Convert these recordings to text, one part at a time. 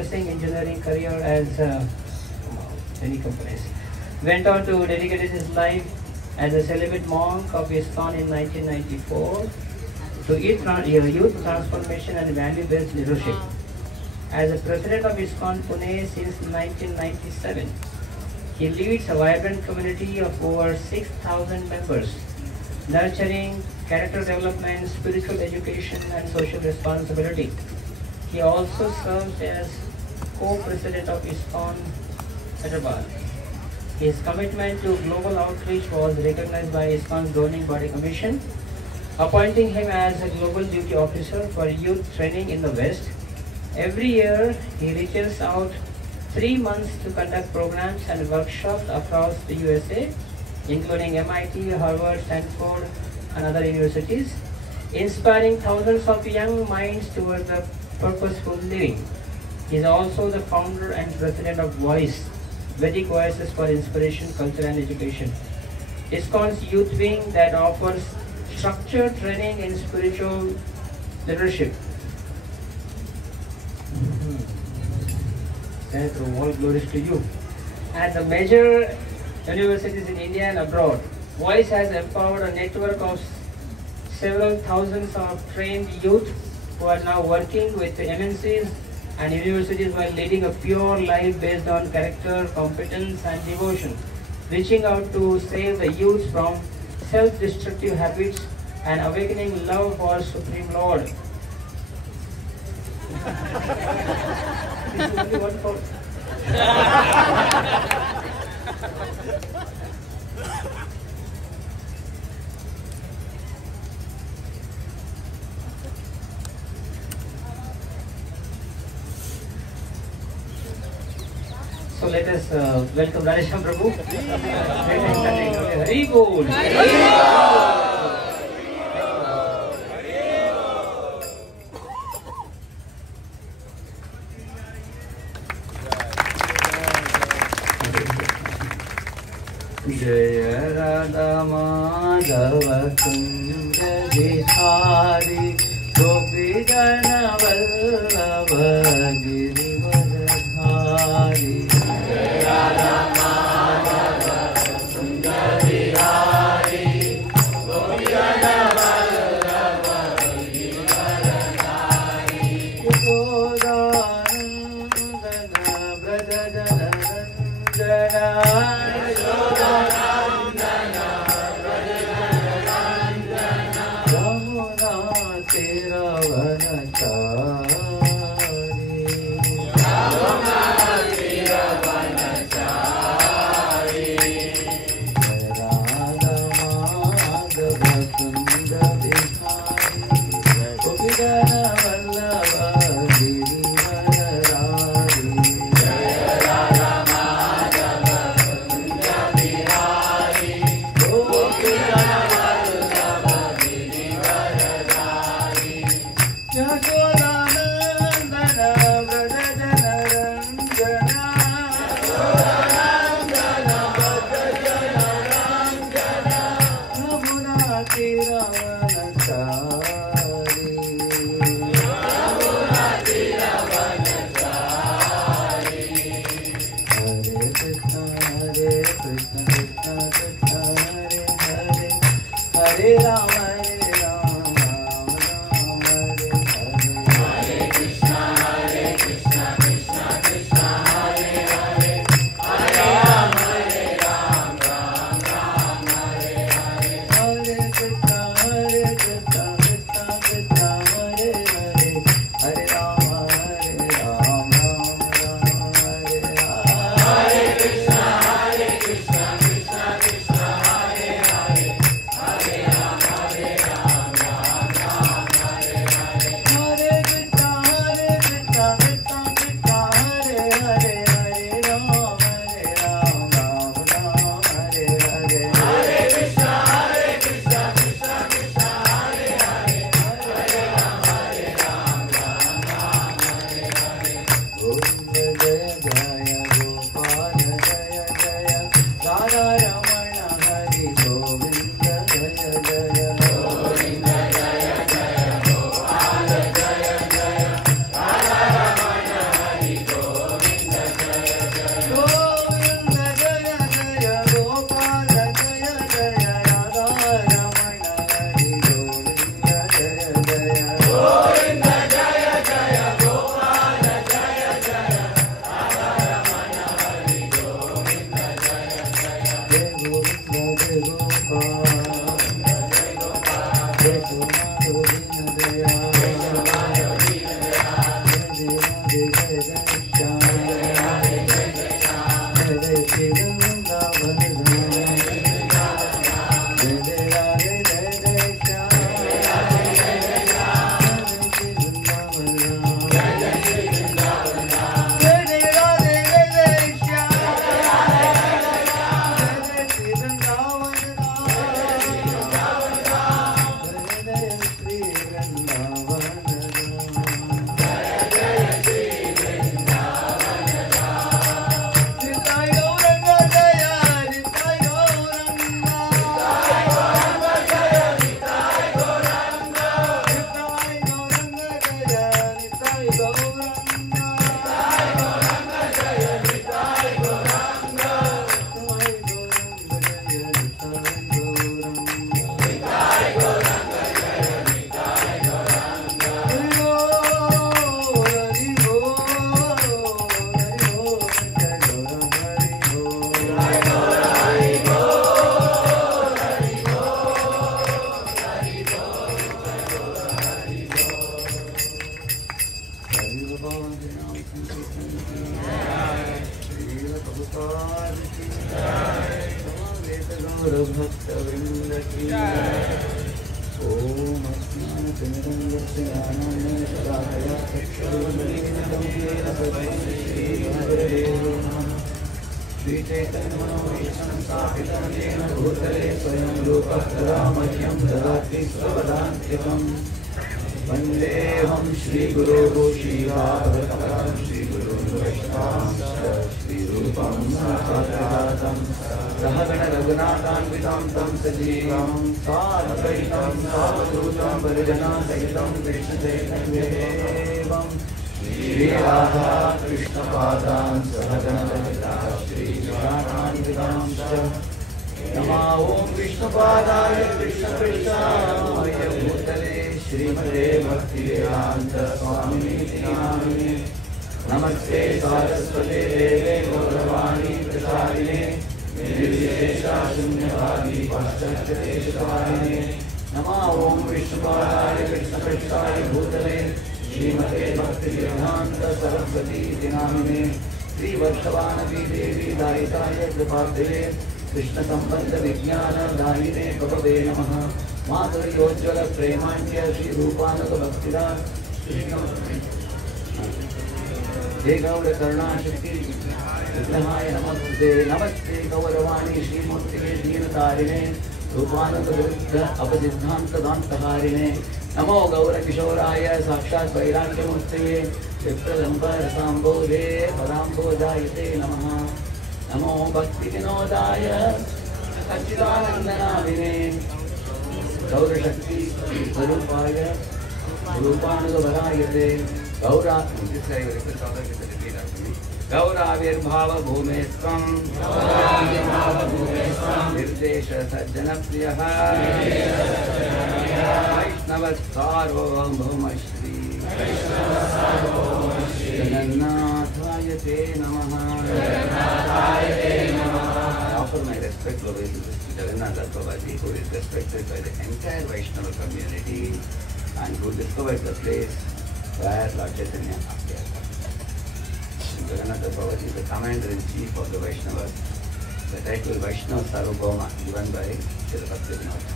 promising engineering career as many companies. Went on to dedicate his life as a celibate monk of ISKCON in 1994 to youth transformation and value-based leadership. As a president of ISKCON Pune since 1997, he leads a vibrant community of over 6,000 members, nurturing character development, spiritual education, and social responsibility. He also serves as co-president of ISKCON Hyderabad. His commitment to global outreach was recognized by ISKCON's governing body commission, appointing him as a global duty officer for youth training in the West. Every year, he reaches out 3 months to conduct programs and workshops across the USA, including MIT, Harvard, Stanford, and other universities, inspiring thousands of young minds towards the purposeful living. He is also the founder and president of Voice, Vedic Voices for Inspiration, Culture and Education, ISKCON's youth wing that offers structured training in spiritual leadership. All glories to you. At the major universities in India and abroad, Voice has empowered a network of several thousands of trained youth who are now working with the MNCs and universities while leading a pure life based on character, competence and devotion, reaching out to save the youth from self-destructive habits and awakening love for Supreme Lord. This is only one thought. So let us welcome Radhesham Prabhu. Hari Bol. Jaya Radha Madhava Kunja Bihari Gopi Jana Vallabha Girivardhari. Jaya Radha Madhava Kunja Bihari Gopi Jana Vallabha Girivardhari. Yashodanandana Braja Jana Ranjana. वंदेहं श्रीगुरो श्रीराधकं श्रीगुरो श्रीरूपं साक्षात्कारं सहगण रघुनाथान्वितं तं सजीवं साद्वैतं सावधूतं परिजनसहितं कृष्णचैतन्यदेवं श्रीराधा कृष्णपादान् सहगण ललिता श्रीराधान्वितां च नमः ओं विष्णुपादाय कृष्णपृष्ठाय भूतले श्रीमते भक्तिवेदांत स्वामिनीति नामिने नमस्ते सारस्वते देवे गौरवाणी प्रसारिणे निर्विशेषा शून्यवादी पाश्चात्यदेशकारिणे नमः ओं विष्णुपादाय कृष्णपृष्ठाय भूतले श्रीमते भक्तिवेदांत सरस्वतीति नामिने श्रीवर्षवानवी देवी दायिताय कृपाब्धये कृष्ण संबंध विज्ञान दायिने प्रभवे नमः माधुर्योज्वल प्रेमांच्य श्री रूपानंद भक्तिदान हे गौर करुणा शक्ति विग्रहाय नमस्ते नमस्ते गौरवाणी श्रीमूर्ति दीनतारिणे रूपानंद विरुद्ध अपसिद्धांत दांतहारिणे नमो गौर किशोराय साक्षात् वैराग्यमूर्तये विप्रलंबर सांबोधे पदांबोजायते नमः नमो भक्ति विनोदाय सच्चिदानंदनामिने गौरशक्ति स्वरूपाय रूपानुगवरायते गौराविर्भाव भूमेस्त्वं निर्देश सज्जनप्रियः वैष्णवसार्वभौम श्री जगन्नाथाय ते नमः। Offer my respect to Jagannath Babaji, who is respected by the entire Vaishnava community and who discovered the place where Lord Chaitanya appeared. Jagannath Babaji is the commander-in-chief of the Vaishnavas. The title Vaishnava Sarvabhauma given by Srila Bhaktivinoda.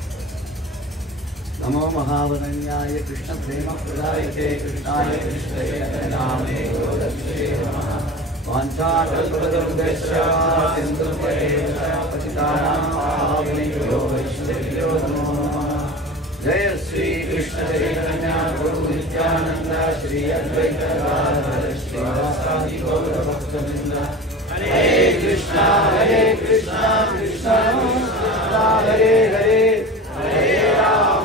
नमो महावदन्याय कृष्ण प्रेम प्रदायते कृष्णाय कृष्णये नामे गोरक्षे नमः वाञ्छाकल्पतरुभ्यश्च सिन्धुभ्येव पतितानां पावनेभ्यो वैष्णवेभ्यो नमो नमः। जय श्री कृष्ण चैतन्य प्रभु नित्यानंद श्री अद्वैत गदाधर श्रीवासादि गौर भक्तवृंद हरे Krishna Krishna Krishna Hare Hare Hare Ram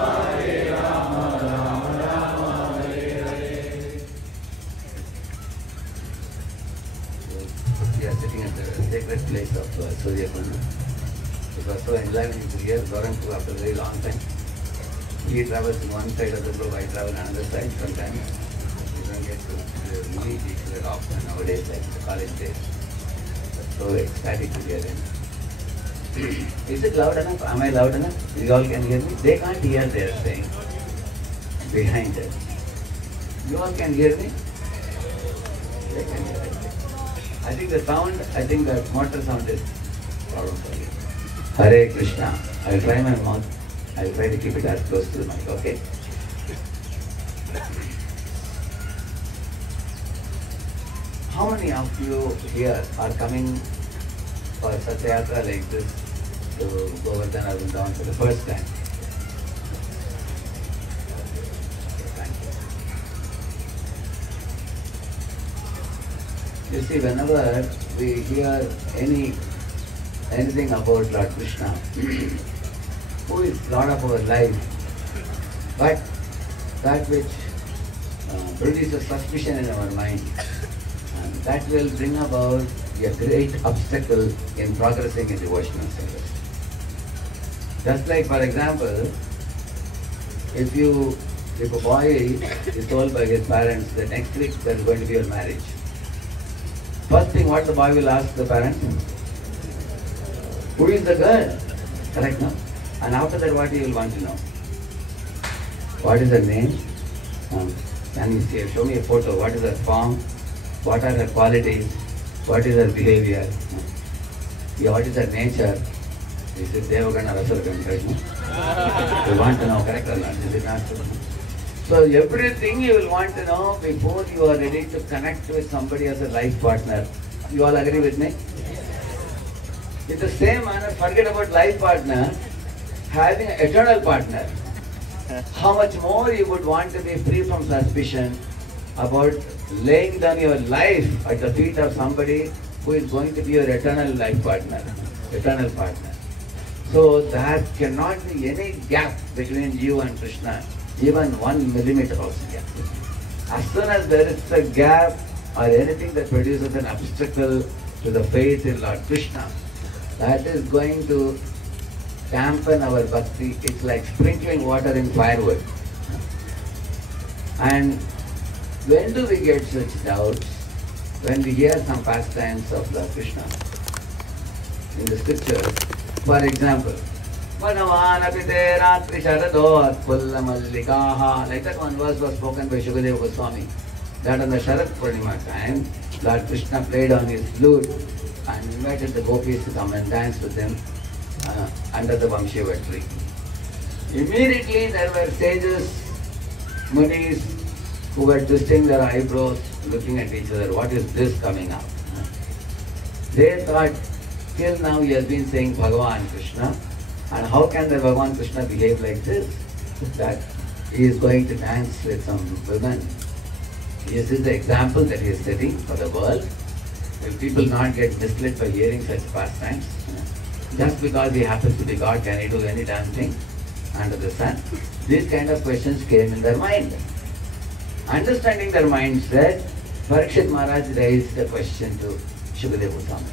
sacred place of Surya Kunda. It was so enlivening to hear Goranku after a very long time. He travels in one side of the globe, I travel another side sometimes. You don't get to meet each other often nowadays, like the college days. But so ecstatic to hear him. Is it loud enough? Am I loud enough? You all can hear me? They can't hear, they are saying. Behind us. You all can hear me? I think the sound, I think the motor sound is problem for you. Hare Krishna. I'll try my mouth. I'll try to keep it as close to the mic, okay? How many of you here are coming for such a yatra like this to Govardhan or Vrindavan for the first time? Thank you. You see, whenever we hear anything about Lord Krishna, who is Lord of our life, but that which produces suspicion in our mind, and that will bring about a great obstacle in progressing in devotional service. Just like, for example, if a boy is told by his parents that next week there is going to be a marriage, first thing what the boy will ask the parents, who is the girl? Correct, no? And after that what he will want to know? What is her name? Can you show me a photo? What is her form? What are her qualities? What is her behavior? Yeah, what is her nature? Is it Devagana Rasaragana, right? You want to know, correct or not? Is it not so? So everything you will want to know before you are ready to connect with somebody as a life partner. You all agree with me? In the same manner, forget about life partner, having an eternal partner. How much more you would want to be free from suspicion about laying down your life at the feet of somebody who is going to be your eternal life partner, eternal partner. So there cannot be any gap between you and Krishna, even 1 millimeter also gap. As soon as there is a gap or anything that produces an obstacle to the faith in Lord Krishna, that is going to dampen our bhakti. It's like sprinkling water in firewood. And when do we get such doubts? When we hear some pastimes of Lord Krishna in the scriptures. For example, Vanavan apite ratri sharadot pulla mallikaha. Like that one verse was spoken by Shukadeva Goswami. That on the Sharad Purnima time, Lord Krishna played on his flute and invited the gopis to come and dance with him under the Vamshiva tree. Immediately there were sages, munis, who were twisting their eyebrows, looking at each other. What is this coming up? They thought, till now he has been saying Bhagavan Krishna, and how can the Bhagavan Krishna behave like this? That he is going to dance with some women. This is the example that he is setting for the world. Will people not get misled by hearing such pastimes? Just because he happens to be God, can he do any damn thing under the sun? These kind of questions came in their mind. Understanding their mindset, Parikshit Maharaj raised the question to Shukadeva Goswami.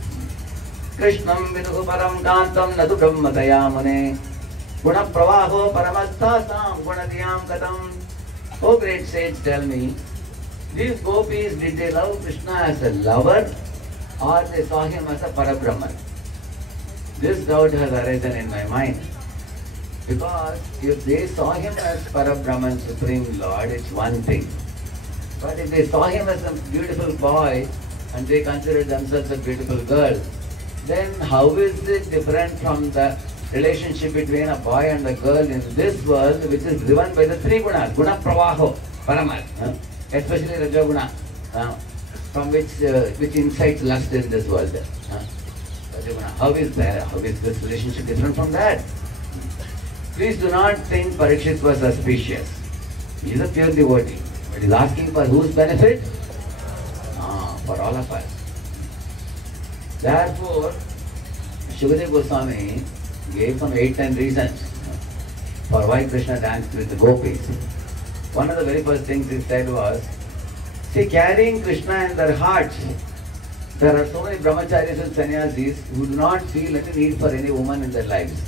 Krishnam viduhu param kantam nadu brahmataya mune guna pravaho paramasthasam gunadiyam katam. Oh great sage, tell me, these gopis, did they love Krishna as a lover or they saw him as a Parabrahman? This doubt has arisen in my mind. Because if they saw him as Parabrahman, Supreme Lord, it's one thing. But if they saw him as a beautiful boy and they considered themselves a beautiful girl, then how is it different from the relationship between a boy and a girl in this world, which is driven by the three gunas, guna pravaho, paramat, especially Rajoguna, from which incites lust in this world. How is this relationship different from that? Please do not think Parikshit was suspicious. He is a pure devotee. But he is asking for whose benefit? For all of us. Therefore, Shukadeva Goswami gave some 8-10 reasons for why Krishna danced with the gopis. One of the very first things he said was, see, carrying Krishna in their hearts, there are so many brahmacharis and sannyasis who do not feel any need for any woman in their lives.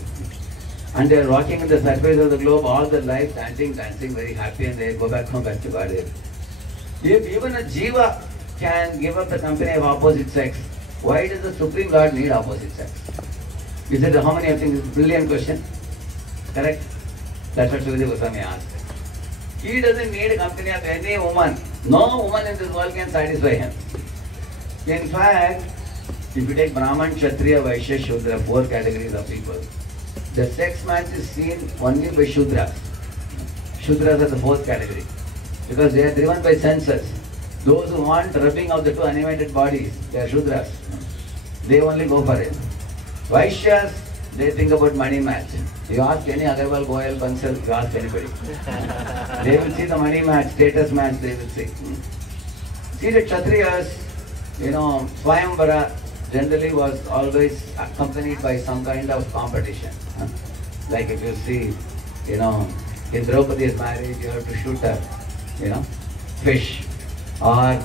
And they are walking in the surface of the globe all their life, dancing, very happy, and they go back home back to Godhead. If even a jiva can give up the company of opposite sex, why does the Supreme Lord need opposite sex? You said how many of things? It's a brilliant question. Correct? That's what Shukadeva Goswami asked. He doesn't need a company of any woman. No woman in this world can satisfy him. In fact, if you take Brahman, Kshatriya, Vaishya, Shudra, 4 categories of people, the sex match is seen only by Shudras. Shudras are the 4th category because they are driven by senses. Those who want rubbing of the 2 animated bodies, they are Shudras. They only go for it. Vaishyas, they think about money match. You ask any Agarwal, Goyal, Bansal, you ask anybody. They will see the money match, status match, they will see. See the Kshatriyas, Swayamvara generally was always accompanied by some kind of competition. Like if you see, in Draupadi's marriage, you have to shoot a, fish. Or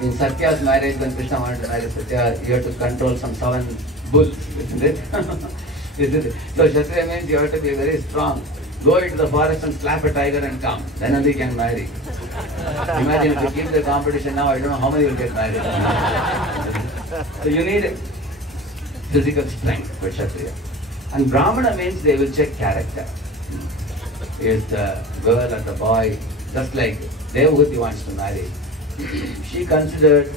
in Satya's marriage, when Krishna wanted to marry Satya, you have to control some 7 bulls, isn't it? Isn't it? So Kshatriya means you have to be very strong. Go into the forest and slap a tiger and come. Then only you can marry. Imagine if you keep the competition now, I don't know how many will get married. So you need physical strength for Kshatriya. And Brahmana means they will check character. Is the girl or the boy, just like Devahuti wants to marry. She considered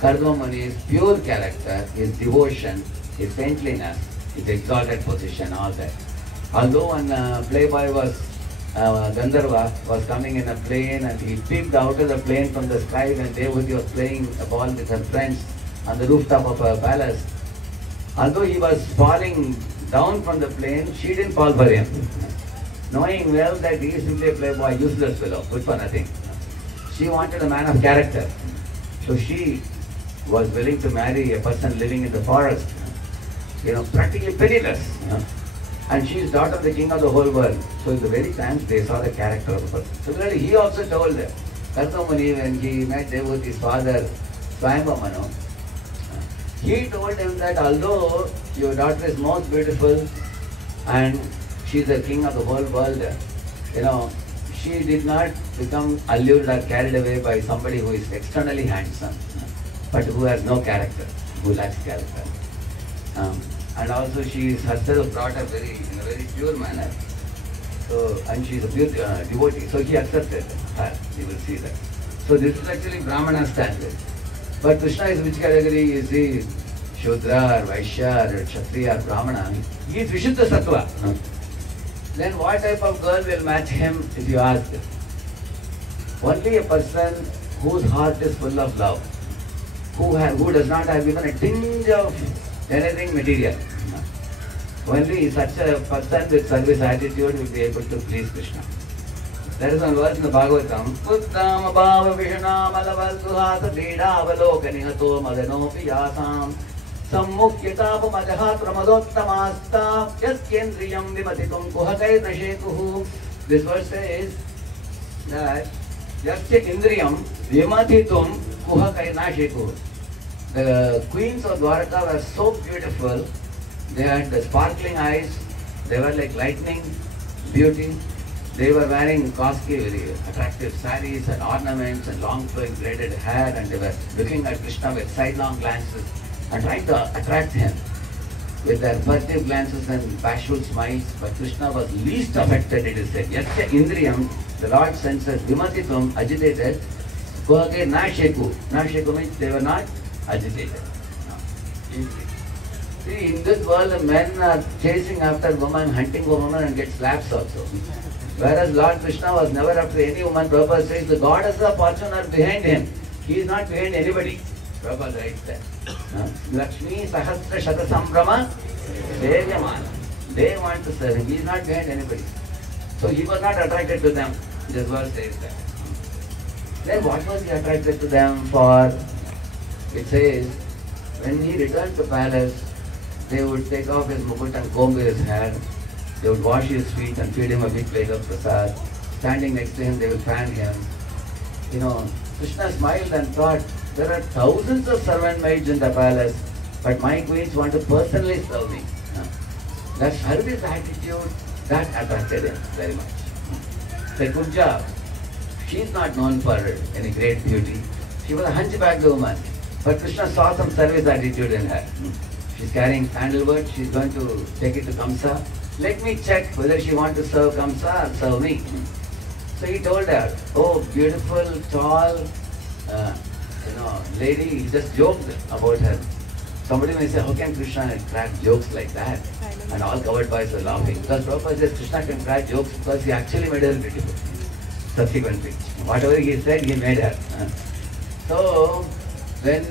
Kardama Muni's pure character, his devotion, his saintliness, his exalted position, all that. Although when playboy was, Gandharva was coming in a plane and he peeped out of the plane from the sky when Devahuti was playing a ball with her friends on the rooftop of her palace. Although he was falling down from the plane, she didn't fall for him. Knowing well that he is simply a playboy, useless fellow, good for nothing. She wanted a man of character. So she was willing to marry a person living in the forest, practically penniless. And she is daughter of the king of the whole world. So in the very times they saw the character of the person. Similarly, he also told her, Kardama Muni, when he met Devahuti's father, Swayambha, he told him that although your daughter is most beautiful and she is the king of the whole world, she did not become allured or carried away by somebody who is externally handsome, but who has no character, who lacks character. And also she is herself brought up in a very pure manner. So, and she is a pure devotee. So he accepted her. You will see that. So this is actually Brahmana standard. But Krishna is which category? Is he Shudra or Vaishya or Kshatriya or Brahmana? He is Vishuddha Sattva. Then what type of girl will match him if you ask? Only a person whose heart is full of love, who does not have even a tinge of anything material. Only such a person with service attitude will be able to please Krishna. There is one verse in the Bhagavatam, Uttam bhava vishnam alaval suhasa dida avalokanihato madanopi yasam Sammukyatapa madhat ramadottamasta yaskendriyam vimatitum kuhakai nashekuhu. This verse says that yasya indriyam vimatitum kuhakai nashekuhu. The queens of Dwarka were so beautiful. They had the sparkling eyes. They were like lightning beauty. They were wearing costly, very attractive saris and ornaments and long flowing braided hair, and they were looking at Krishna with sidelong glances and trying to attract him with their furtive glances and bashful smiles. But Krishna was least affected, it is said. Yasya indriyam, the Lord's senses, vimatitum, agitated, kohage na sheku. Na sheku means they were not agitated. No. See, in this world, the men are chasing after women, hunting for women and get slaps also. Whereas Lord Krishna was never after any woman. Prabhupada says the goddess of fortune are behind him. He is not behind anybody. Prabhupada writes that. Lakshmi Sahasra Shata Sambrama Devyamana. They want to serve him. He is not behind anybody. So he was not attracted to them. This verse says that. Then what was he attracted to them for? It says, when he returned to palace, they would take off his mukut and comb his hair. They would wash his feet and feed him a big plate of prasad. Standing next to him, they would fan him. Krishna smiled and thought, there are thousands of servant maids in the palace, but my queens want to personally serve me. That service attitude, that attracted him very much. Say, good job. She is not known for any great beauty. She was a hunchbacked woman, but Krishna saw some service attitude in her. She's carrying sandalwood, she's going to take it to Kamsa. Let me check whether she wants to serve Kamsa or serve me. So he told her, oh, beautiful, tall, lady just joked about her. Somebody may say, how can Krishna crack jokes like that? And all covered boys were laughing. Because Prabhupada says Krishna can crack jokes because he actually made her beautiful. Subsequently. Whatever he said, he made her. So, when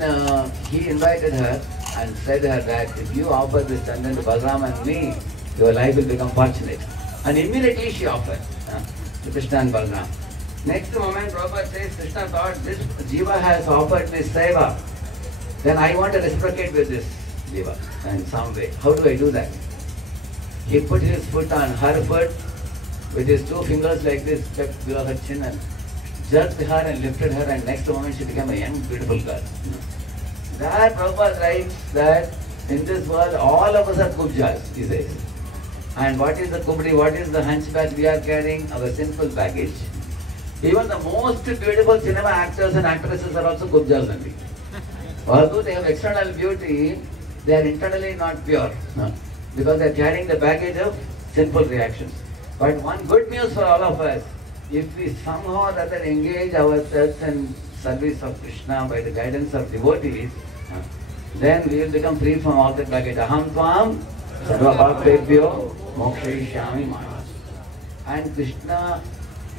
he invited her and said her that if you offer this chandan to Balaram and me, your life will become fortunate. And immediately she offered to Krishna and Balaram. Next moment, Prabhupada says, Krishna thought, this Jiva has offered me seva. Then I want to reciprocate with this Jiva in some way. How do I do that? He put his foot on her foot with his two fingers like this, kept below her chin and jerked her and lifted her, and next moment she became a young, beautiful girl. There Prabhupada writes that in this world all of us are kubjas, he says. And what is the kubri, what is the hunchback we are carrying? Our sinful baggage. Even the most beautiful cinema actors and actresses are also kubjas only. Although they have external beauty, they are internally not pure. Because they are carrying the baggage of sinful reactions. But one good news for all of us, if we somehow or other engage ourselves in service of Krishna by the guidance of devotees, then we will become free from all that baggage. Aham tvam sarvapapebhyo mokshayishyami maya. And Krishna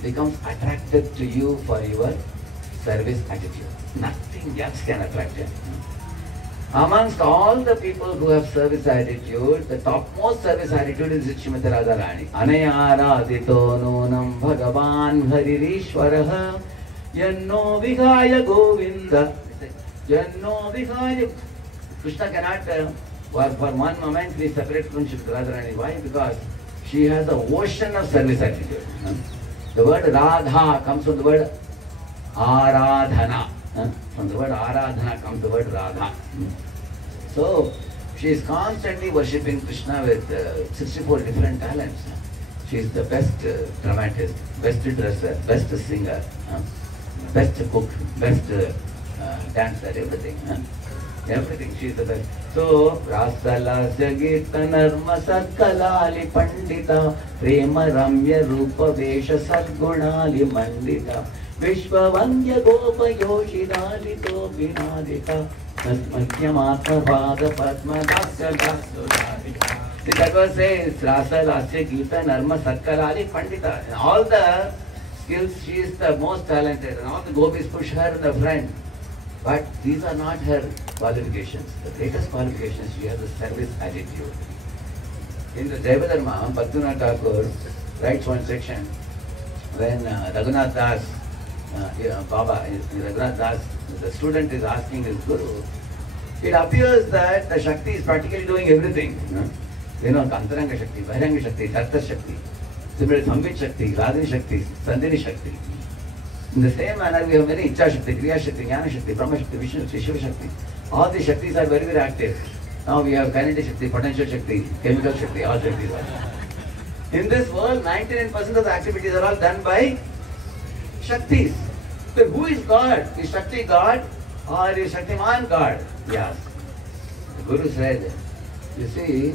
becomes attracted to you for your service attitude. Nothing else can attract him. Amongst all the people who have service attitude, the topmost service attitude is Srimati Radharani. Anayaradito nonam bhagavan haririshwaraha yanno vihaya govinda yanno vihaya. Krishna cannot for one moment be separate from Srimati Radharani. Why? Because she has the ocean of service attitude. The word Radha comes from the word Aradhana. From the word Aradhana comes the word Radha. So, she is constantly worshipping Krishna with 64 different talents. She is the best dramatist, best dresser, best singer, best cook, best dancer, everything. Everything, she is the best. So, Rasalasya Gita Narma Sakalali Pandita Prema Ramya Rupa Vesha Sadgunali Mandita Vishwavandya Gopa Yoshidalito Vinadita Madhyamatma Pada Padma Dasya Dasya. The Bhagavad says Rasa Lasya Gita Narma Sakalali Pandita. In all the skills she is the most talented and all the gopis push her in the front. But these are not her qualifications. The greatest qualifications, she has a service attitude. In the Jayavadharma, Bhaktivinoda Thakur writes one section when Raghunath Das, Baba, Raghunath Das, the student is asking his guru, it appears that the Shakti is practically doing everything. Antaranga Shakti, Bahiranga Shakti, Tattva Shakti, similarly Sambit Shakti, Radhini Shakti, Sandhini Shakti. In the same manner, we have many Ichcha Shakti, Kriya Shakti, Jnana Shakti, Brahma Shakti, Vishnu Shakti, Shiva Shakti. All these Shaktis are very, very active. Now we have kinetic Shakti, potential Shakti, chemical Shakti, all Shaktis are. In this world, 99% of the activities are all done by Shaktis. Then who is God? Is Shakti God or is Shaktiman God? Yes. The Guru said, you see,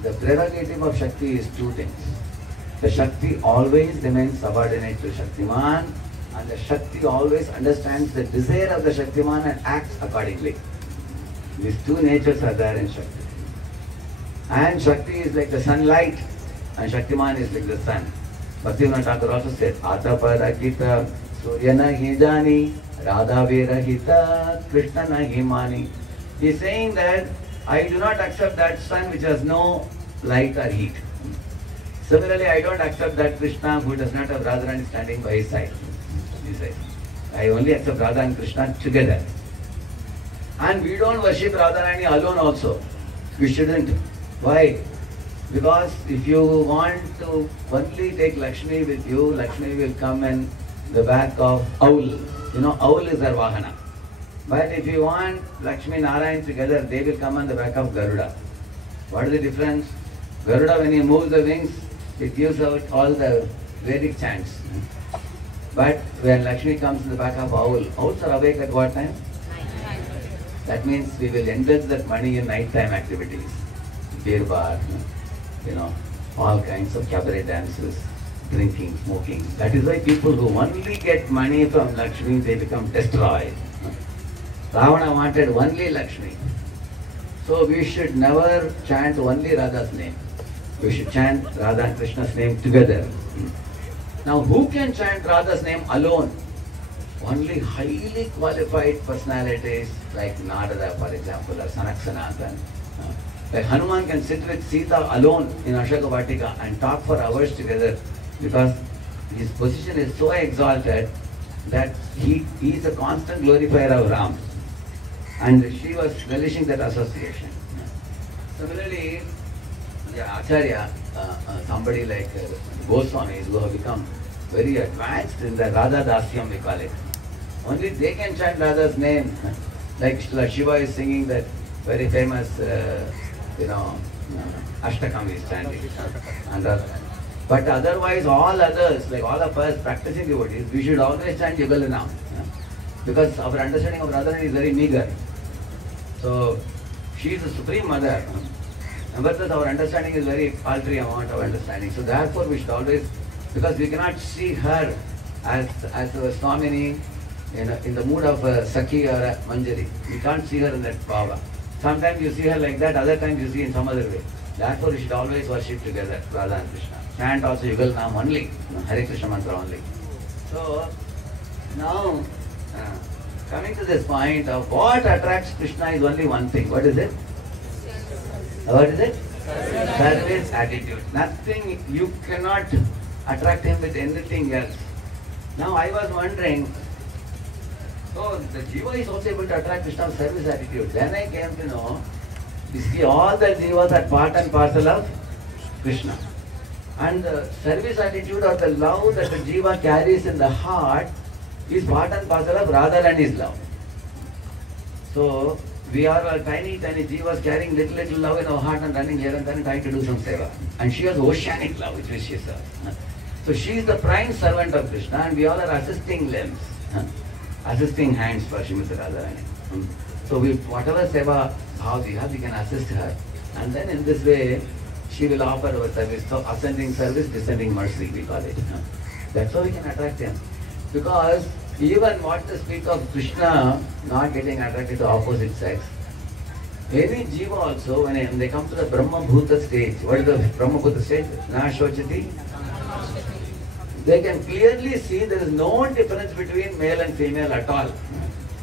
the prerogative of Shakti is two things. The Shakti always remains subordinate to Shaktiman, and the Shakti always understands the desire of the Shaktiman and acts accordingly. These two natures are there in Shakti. And Shakti is like the sunlight and Shaktiman is like the sun. Bhaktivinoda Thakur also said, Ataparakita Surya nahi jani, Radha virahita, Krishna nahi mani. He is saying that I do not accept that sun which has no light or heat. Similarly, I don't accept that Krishna who does not have Radharani standing by his side. He says, I only accept Radha and Krishna together. And we don't worship Radharani alone also. We shouldn't. Why? Because if you want to only take Lakshmi with you, Lakshmi will come in the back of owl. Owl is her Vahana. But if you want Lakshmi and Narayan together, they will come on the back of Garuda. What is the difference? Garuda, when he moves the wings, it gives out all the Vedic chants. But when Lakshmi comes in the back of owl, owls are awake at what time? That means we will invest that money in nighttime activities. Beer bar, all kinds of cabaret dances, drinking, smoking. That is why people who only get money from Lakshmi, they become destroyed. Ravana wanted only Lakshmi. So we should never chant only Radha's name. We should chant Radha and Krishna's name together. Now who can chant Radha's name alone? Only highly qualified personalities like Narada, for example, or Sanak Sanatan. Like Hanuman can sit with Sita alone in Ashaka Vatika and talk for hours together because his position is so exalted that he is a constant glorifier of Ram. And she was relishing that association. Similarly, Acharya, somebody like Goswamis who have become very advanced in the Radha Dasyam, we call it. Only they can chant Radha's name. Like Shiva is singing that very famous, Ashtakam is chanting. But otherwise, all others, like all of us practicing devotees, we should always chant Yugalanam. Because our understanding of Radharani is very meager. So, she is the Supreme Mother. But our understanding is very paltry amount of understanding. So therefore we should always, because we cannot see her as a Swamini in the mood of a Sakhi or a Manjari. We can't see her in that bhava. Sometimes you see her like that, other times you see in some other way. Therefore we should always worship together, Radha and Krishna. Chant also Yugal Nam only, Hare Krishna mantra only. So now, coming to this point of what attracts Krishna is only one thing. What is it? What is it? Service attitude. Nothing, you cannot attract him with anything else. Now I was wondering, so the Jiva is also able to attract Krishna's service attitude. Then I came to know, you see all the Jivas are part and parcel of Krishna. And the service attitude or the love that the Jiva carries in the heart is part and parcel of Radharani's love. So, we are tiny Jivas carrying little love in our heart and running here and there and trying to do some seva. And she has oceanic love, which she serves. So she is the prime servant of Krishna and we all are assisting limbs, assisting hands for Srimati Radharani. So whatever seva bhav we have, we can assist her. And then in this way, she will offer our service. So ascending service, descending mercy, we call it. That's how we can attract him. Because even what to speak of Krishna not getting attracted to opposite sex, any Jiva also, when they come to the Brahma Bhuta stage, what is the Brahma Bhuta stage? Na Shochati. They can clearly see there is no difference between male and female at all.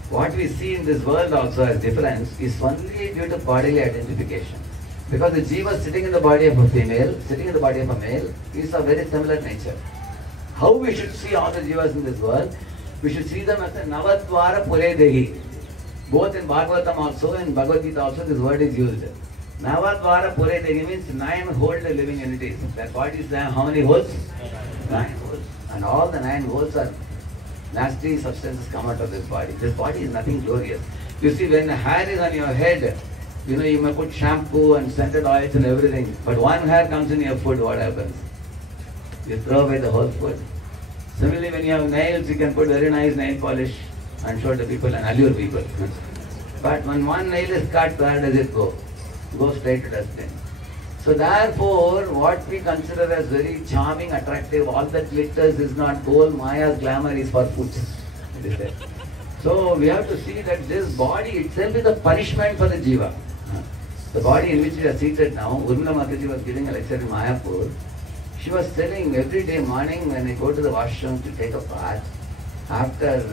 What we see in this world also as difference is only due to bodily identification. Because the Jiva sitting in the body of a female, sitting in the body of a male, is of very similar nature. How we should see all the Jivas in this world? We should see them as a Navadvara Pure Dehi. Both in Bhagavatam also, in Bhagavad Gita also, this word is used. Navadvara Pure Dehi means 9 whole living entities. That body is how many holes? 9 holes. And all the 9 holes are nasty substances come out of this body. This body is nothing glorious. You see, when the hair is on your head, you may put shampoo and scented oils and everything. But one hair comes in your food, what happens? You throw away the whole food. Similarly, when you have nails, you can put very nice nail polish and show the people and allure people. But when one nail is cut, where does it go? It goes straight to dustbin. So therefore, what we consider as very charming, attractive, all that glitters is not gold, Maya's glamour is for food. So we have to see that this body itself is a punishment for the Jiva. The body in which we are seated now, Urmila Mataji was giving a lecture in Mayapur. She was telling every day morning when I go to the washroom to take a bath, after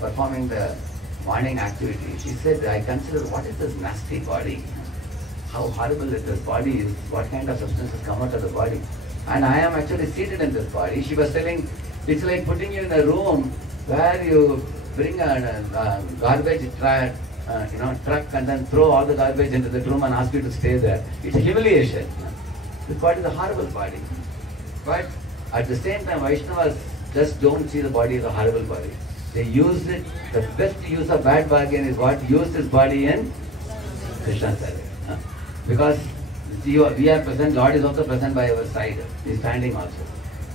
performing the morning activity, she said, I consider what is this nasty body? How horrible that this body is, what kind of substances come out of the body. And I am actually seated in this body. She was telling, it's like putting you in a room where you bring a garbage truck and then throw all the garbage into the room and ask you to stay there. It's humiliation. This body is a horrible body. But at the same time, Vaishnavas just don't see the body as a horrible body. They use it, the best use of bad bargain is what? Use this body in Krishna's service. Because we are present, Lord is also present by our side. He is standing also.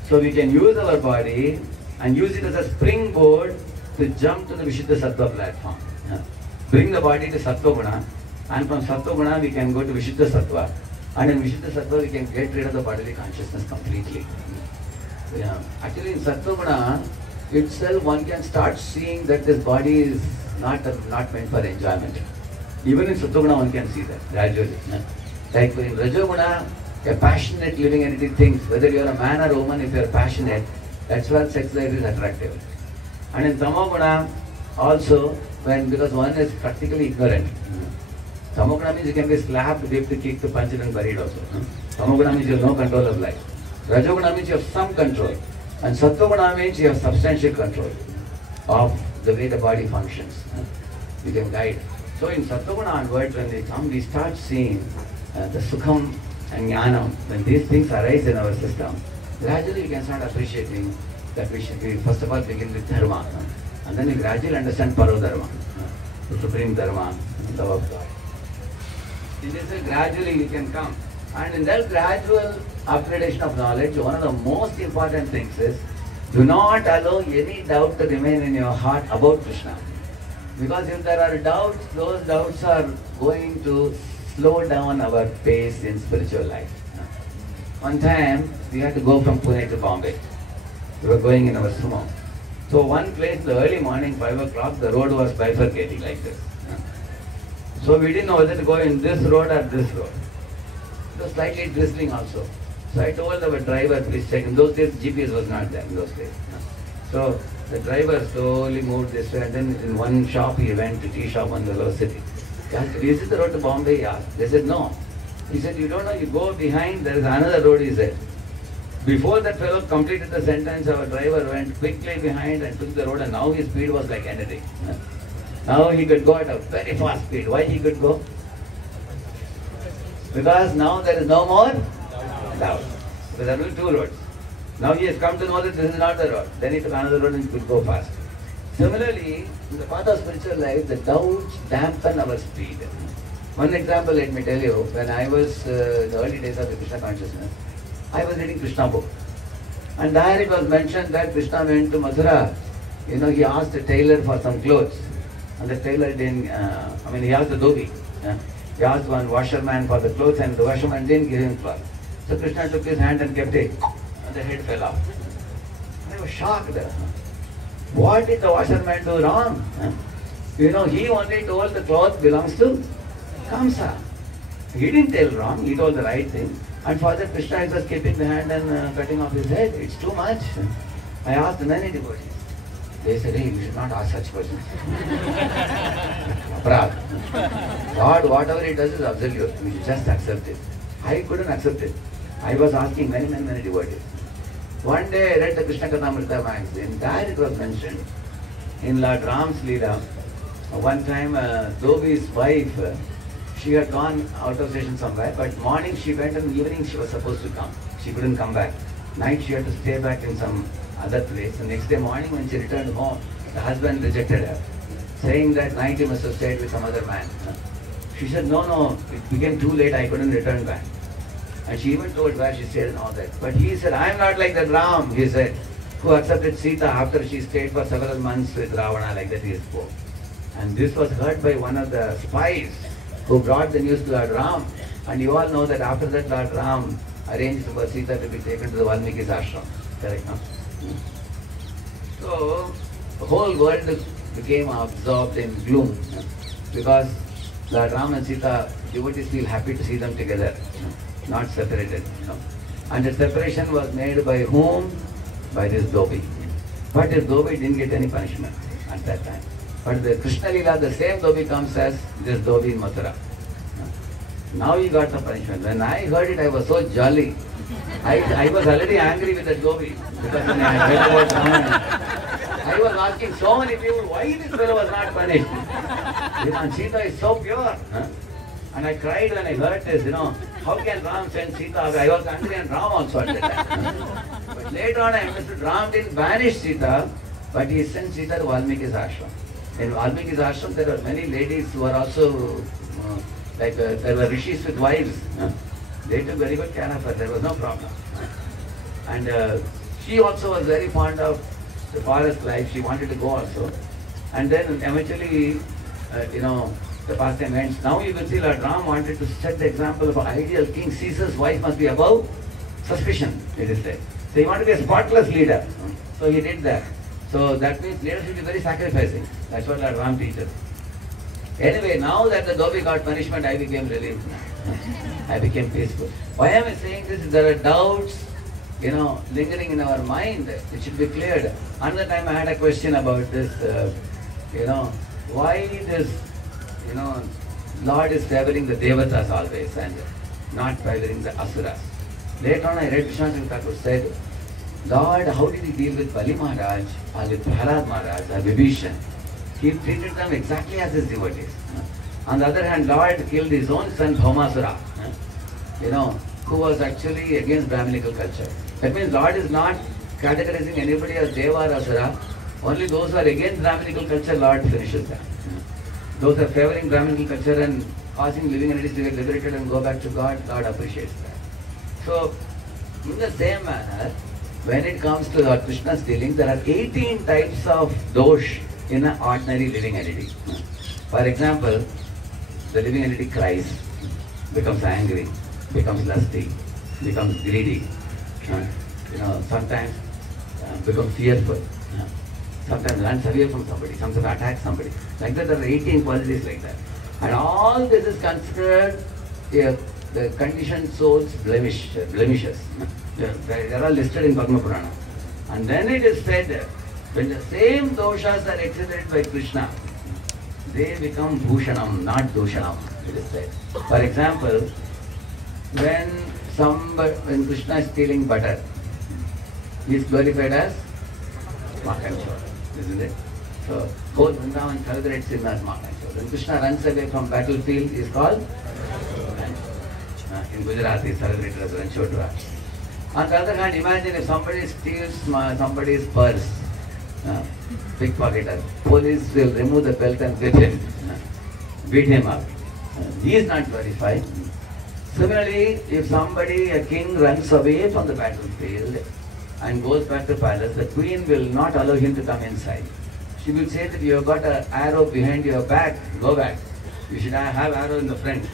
So we can use our body and use it as a springboard to jump to the Vishuddha Sattva platform. Bring the body to Sattva Guna, and from Sattva Guna we can go to Vishuddha Sattva. And in Vishuddha Sattva we can get rid of the bodily consciousness completely. Actually in Sattva Guna itself one can start seeing that this body is not meant for enjoyment. Even in Sattoguna one can see that gradually. Like in Rajoguna, a passionate living entity thinks whether you are a man or a woman, if you are passionate, that's why sex life is attractive. And in Tamoguna also, because one is practically ignorant. Tamoguna means you can be slapped, whipped, kicked, punched and buried also. Tamoguna means you have no control of life. Rajoguna means you have some control. And Sattoguna means you have substantial control of the way the body functions. You can guide. So in Sattoguna onwards, when they come, we start seeing the Sukham and Jnanam. When these things arise in our system, gradually we can start appreciating that we should first of all begin with Dharma. And then we gradually understand Parodharma, the supreme Dharma, love of God. In this way, gradually we can come. And in that gradual upgradation of knowledge, one of the most important things is, do not allow any doubt to remain in your heart about Krishna. Because if there are doubts, those doubts are going to slow down our pace in spiritual life. One time, we had to go from Pune to Bombay. We were going in our sumo. So one place, the early morning, 5 o'clock, the road was bifurcating like this. So we didn't know whether to go in this road or this road. It was slightly drizzling also. So I told our driver, please check. In those days, GPS was not there in those days. So the driver slowly moved this way, and then in one shop he went to tea shop on the lower city. He asked, is it the road to Bombay? He asked. They said, no. He said, you don't know, you go behind, there is another road, he said. Before that fellow completed the sentence, our driver went quickly behind and took the road, and now his speed was like anything. Now he could go at a very fast speed. Why he could go? Because now there is no more doubt. Because there will be two roads. Now he has come to know that this is not the road. Then he took another road and he could go fast. Similarly, in the path of spiritual life, the doubts dampen our speed. One example, let me tell you, when I was in the early days of the Krishna consciousness, I was reading Krishna book. And there it was mentioned that Krishna went to Mathura. You know, he asked a tailor for some clothes. And the tailor didn't, he asked the dhobi. He asked one washerman for the clothes, and the washerman didn't give him clothes. So Krishna took his hand and kept it. And the head fell off. I was shocked. What did the washerman do wrong? You know, he only told the cloth belongs to Kamsa. He didn't tell wrong, he told the right thing. And for that Krishna is just keeping the hand and cutting off his head. It's too much. I asked many devotees. They said, hey, you should not ask such questions. Aparad. God, whatever he does is absolute. We should just accept it. I couldn't accept it. I was asking many devotees. One day I read the Krishna Kathamrita magazine. There it was mentioned in Lord Ram's Leela. One time, Dhobi's wife, she had gone out of station somewhere, but morning she went and evening she was supposed to come. She couldn't come back. Night she had to stay back in some other place. The next day morning when she returned home, the husband rejected her, saying that night he must have stayed with some other man. She said, no, it became too late, I couldn't return back. And she even told where she stayed and all that. But he said, I am not like that Ram, he said, who accepted Sita after she stayed for several months with Ravana, like that he spoke. And this was heard by one of the spies who brought the news to Lord Ram. And you all know that after that Lord Ram arranged for Sita to be taken to the Valmiki's ashram. Correct, no? So, the whole world became absorbed in gloom because Lord Ram and Sita, devotees feel happy to see them together, not separated. And the separation was made by whom? By this Dhobi. But this Dhobi didn't get any punishment at that time. But the Krishna Leela, the same Dhobi comes as this Dhobi in Mathura. Now he got the punishment. When I heard it, I was so jolly. I was already angry with the Dhobi because when I heard about Ramana, I was asking so many people why this fellow was not punished. And Sita is so pure. And I cried when I heard this, how can Ram send Sita away? I was angry and Ram also at that time. But later on I understood Ram didn't banish Sita, but he sent Sita to Valmiki's ashram. In Valmiki's ashram there were many ladies who were also, there were rishis with wives. They took very good care of her, there was no problem. And she also was very fond of the forest life, she wanted to go also. And then eventually, the pastime ends. Now you can see Lord Ram wanted to set the example of an ideal king. Caesar's wife must be above suspicion, it is said. So he wanted to be a spotless leader. So he did that. So that means leadership is very sacrificing. That's what Lord Ram teaches. Anyway, now that the Gopi got punishment, I became relieved. I became peaceful. Why am I saying this? There are doubts, lingering in our mind. It should be cleared. Another time I had a question about this, why this, Lord is favoring the Devatas always and not favoring the Asuras. Later on I read Vishwanath Thakur said, Lord, how did he deal with Bali Maharaj or with Prahlad Maharaj or Vibhishan? He treated them exactly as his devotees. On the other hand, Lord killed his own son Bhaumasura, who was actually against Brahminical culture. That means Lord is not categorizing anybody as Deva or Asura. Only those who are against Brahminical culture, Lord finishes them. Those who are favoring Brahminical culture and causing living entities to get liberated and go back to God, Lord appreciates that. So, in the same manner, when it comes to Lord Krishna's dealings, there are 18 types of dosh in an ordinary living entity. For example, the living entity cries, becomes angry, becomes lusty, becomes greedy, sometimes becomes fearful, sometimes runs away from somebody, sometimes attacks somebody. Like that, there are 18 qualities like that. And all this is considered the conditioned soul's blemishes. They are all listed in Bhagavad Purana. And then it is said, when the same doshas are exhibited by Krishna, they become bhushanam, not dushanam, it is said. For example, when Krishna is stealing butter, he is glorified as Makanchor, isn't it? So, whole Vrindavan celebrates him as Makanchor. When Krishna runs away from battlefield, he is called in Gujarat, he is celebrated as Ranchodra. On the other hand, imagine if somebody steals somebody's purse, pickpocketer, police will remove the belt and whip him, beat him up. He is not glorified. Similarly, if a king runs away from the battlefield and goes back to palace, the queen will not allow him to come inside. She will say that you have got an arrow behind your back, go back. You should have arrow in the front.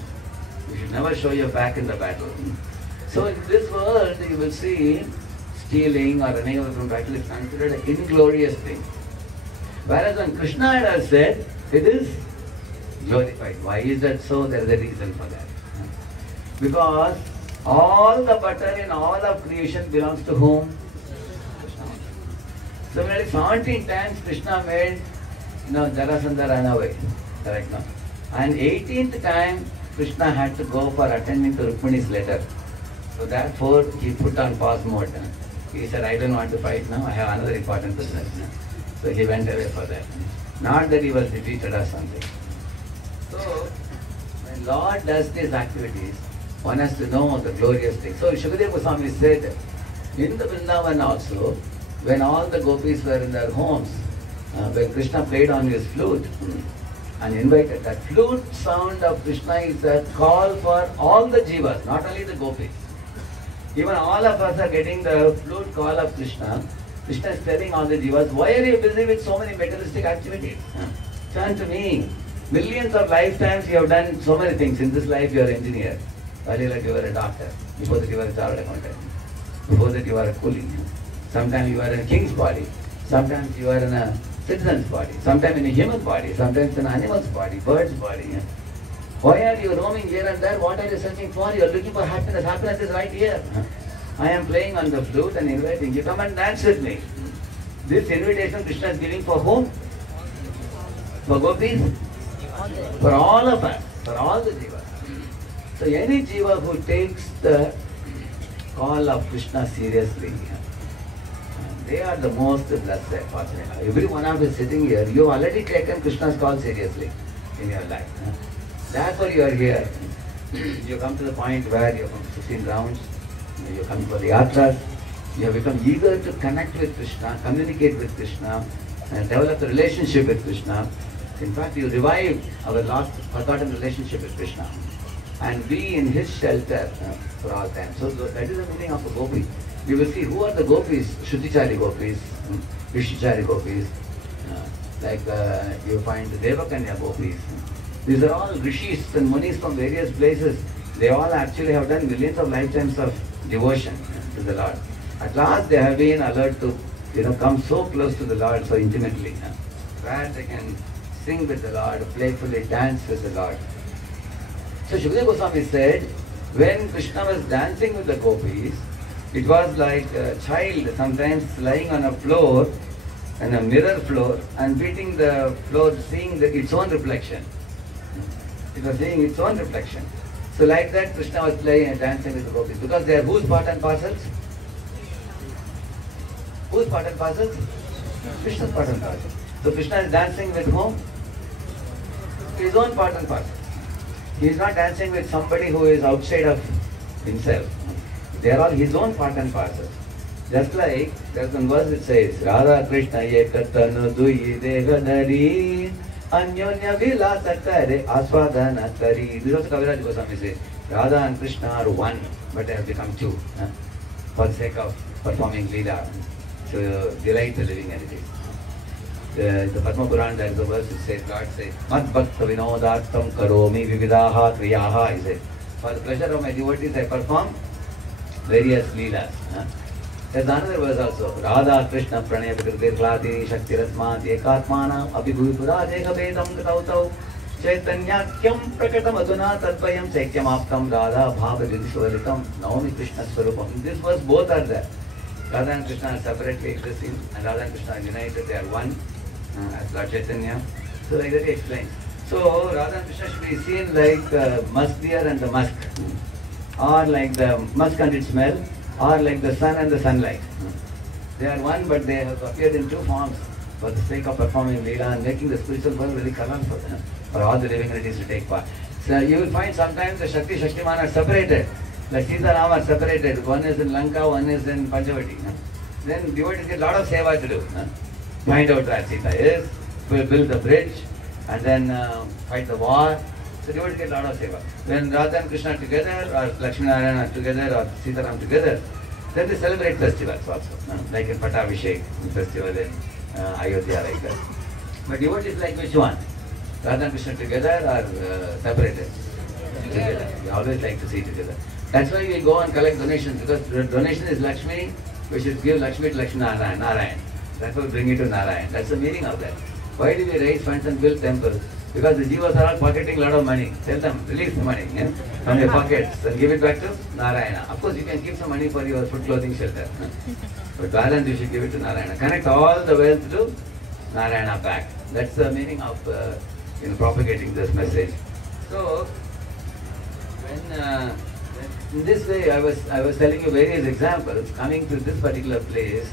You should never show your back in the battle. So in this world, you will see stealing or running away from battle is considered an inglorious thing. Whereas when Krishna has said, it is glorified. Why is that so? There is a reason for that. Because all the butter in all of creation belongs to whom? Krishna. Similarly, 17 times Krishna made Jarasandha run away. Correct, no? And 18th time, Krishna had to go for attending to Rukmini's letter. So therefore, he put on pause mode. He said, I don't want to fight now, I have another important business. So he went away for that. Not that he was defeated or something. So, when Lord does these activities, one has to know the glorious things. So Shukadeva Goswami said, in the Vrindavan also, when all the gopis were in their homes, when Krishna played on his flute and invited, that flute sound of Krishna is a call for all the jivas, not only the gopis. Even all of us are getting the flute call of Krishna. Krishna is telling all the jivas, why are you busy with so many materialistic activities? Turn to me. Millions of lifetimes you have done so many things. In this life you are an engineer. Earlier like you were a doctor. Before that you were a chartered accountant. Before that you were a coolie. Sometimes you are in a king's body. Sometimes you are in a citizen's body. Sometimes in a human body. Sometimes in an animal's body, bird's body. Why are you roaming here and there? What are you searching for? You are looking for happiness. Happiness is right here. I am playing on the flute and inviting you. Come and dance with me. This invitation Krishna is giving for whom? For gopis? For all of us. For all the jivas. So any jiva who takes the call of Krishna seriously, they are the most blessed, fortunately. Every one of us sitting here, you have already taken Krishna's call seriously in your life. Therefore you are here. You come to the point where you have come 15 rounds, you come for the yatras, you have become eager to connect with Krishna, communicate with Krishna, and develop a relationship with Krishna. In fact, you revive our lost, forgotten relationship with Krishna and be in his shelter for all time. So that is the meaning of a gopi. You will see who are the gopis, Shuddhichari gopis, Rishichari gopis, like you find the Devakanya gopis. These are all rishis and munis from various places. They all actually have done millions of lifetimes of devotion to the Lord. At last they have been allowed to come so close to the Lord so intimately, where they can sing with the Lord, playfully dance with the Lord. So Shukadeva Goswami said, when Krishna was dancing with the gopis, it was like a child sometimes lying on a floor, and a mirror floor, and beating the floor, seeing its own reflection. It was seeing its own reflection. So like that Krishna was playing and dancing with the gopis, because they are whose part and parcels? Whose part and parcels? Krishna's part and parcel. So Krishna is dancing with whom? His own part and parcel. He is not dancing with somebody who is outside of himself. They are all his own part and parcel. Just like there's one verse that says, Radha Krishna ekatanu duyi devanari anyonya vilasa kare aswadana kari. This is also Kaviraj Goswami says, Radha and Krishna are one, but they have become two, for the sake of performing Leela, to delight the living entities. The Padma Purana, there is a verse which says, God says, Mad Bhakta Vinodartam Karomi Vividaha Kriyaha. He says, for the pleasure of my devotees, I perform various Leelas. There's another verse also, Radha Krishna Pranaya Vikriti Kladi Shakti Rasmat Ekatmana Abhibhuvi Purajeka Vedam Gatautau Chaitanyakyam Prakatam Aduna Tatvayam Sekyam Aptam Radha Bhava Vidishwaritam Naomi Krishna Swarupam. In this verse, both are there. Radha and Krishna are separately existing, and Radha and Krishna are united, they are one. As Lord Chaitanya. So like that he explains. So Radha and Krishna should be seen like musk deer and the musk, or like the musk and its smell, or like the sun and the sunlight. They are one, but they have appeared in two forms for the sake of performing Leela and making the spiritual world very colorful for all the living entities to take part. So you will find sometimes the Shakti Shaktiman are separated. Like Sita Ram are separated. One is in Lanka, one is in Panchavati. Then devotees get a lot of seva to do. Find out where Sita is, build the bridge, and then fight the war. So devotees get a lot of seva. When Radha and Krishna are together, or Lakshmi Narayana are together, or Sita Ram together, then they celebrate festivals also, like in Pattabhishek festival in Ayodhya, like that. But devotees like which one? Radha and Krishna together or separated? Together. We always like to see together. That's why we go and collect donations, because donation is Lakshmi, we should give Lakshmi to Lakshmi Narayan. That's why we bring it to Narayan. That's the meaning of that. Why do we raise funds and build temples? Because the jivas are all pocketing a lot of money. Tell them, release the money from your pockets and give it back to Narayana. Of course, you can keep some money for your food, clothing, shelter. But balance you should give it to Narayana. Connect all the wealth to Narayana back. That's the meaning of propagating this message. So, when in this way, I was telling you various examples coming to this particular place,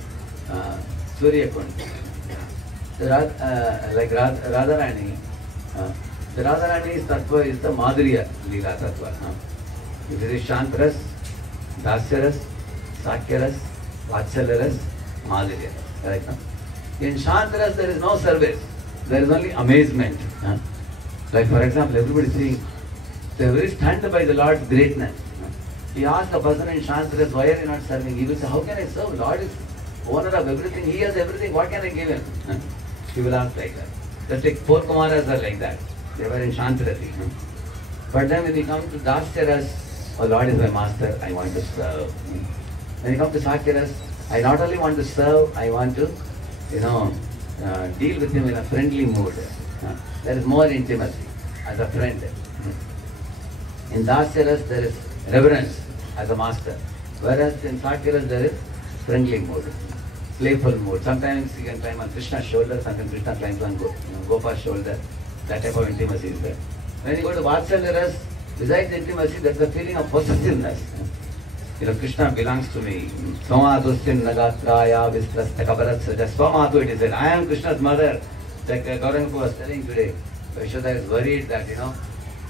Surya Kund. Like Radharani, the Radharani's tattva is the Madhurya Leela tattva. It is Shantaras, Dasyaras, Sakyaras, Vatsalyaras, Madhurya. Right? In Shantaras there is no service, there is only amazement. Like for example, everybody is seeing, they are very stunned by the Lord's greatness. He asks a person in Shantaras, why are you not serving? He will say, how can I serve? Lord is owner of everything, he has everything, what can I give him? He will ask like that. Just like 4 Kumaras are like that. They were in Shantarati. But then when we come to Dasyaras, oh Lord is my master, I want to serve. When you come to Sakyaras, I not only want to serve, I want to, deal with him in a friendly mood. There is more intimacy as a friend. In Dasyaras, there is reverence as a master. Whereas in Sakyaras, there is friendly mood, playful mood. Sometimes you can climb on Krishna's shoulder, sometimes Krishna climbs on Gopa's shoulder. That type of intimacy is there. When you go to Vatsalyaras, besides the intimacy, there is a feeling of possessiveness. Krishna belongs to me. Swamadustin nagatraya vistrasta kabaratsaja. Swamatu, it is said. I am Krishna's mother. Like Gauranga was telling today, Yashoda is worried that,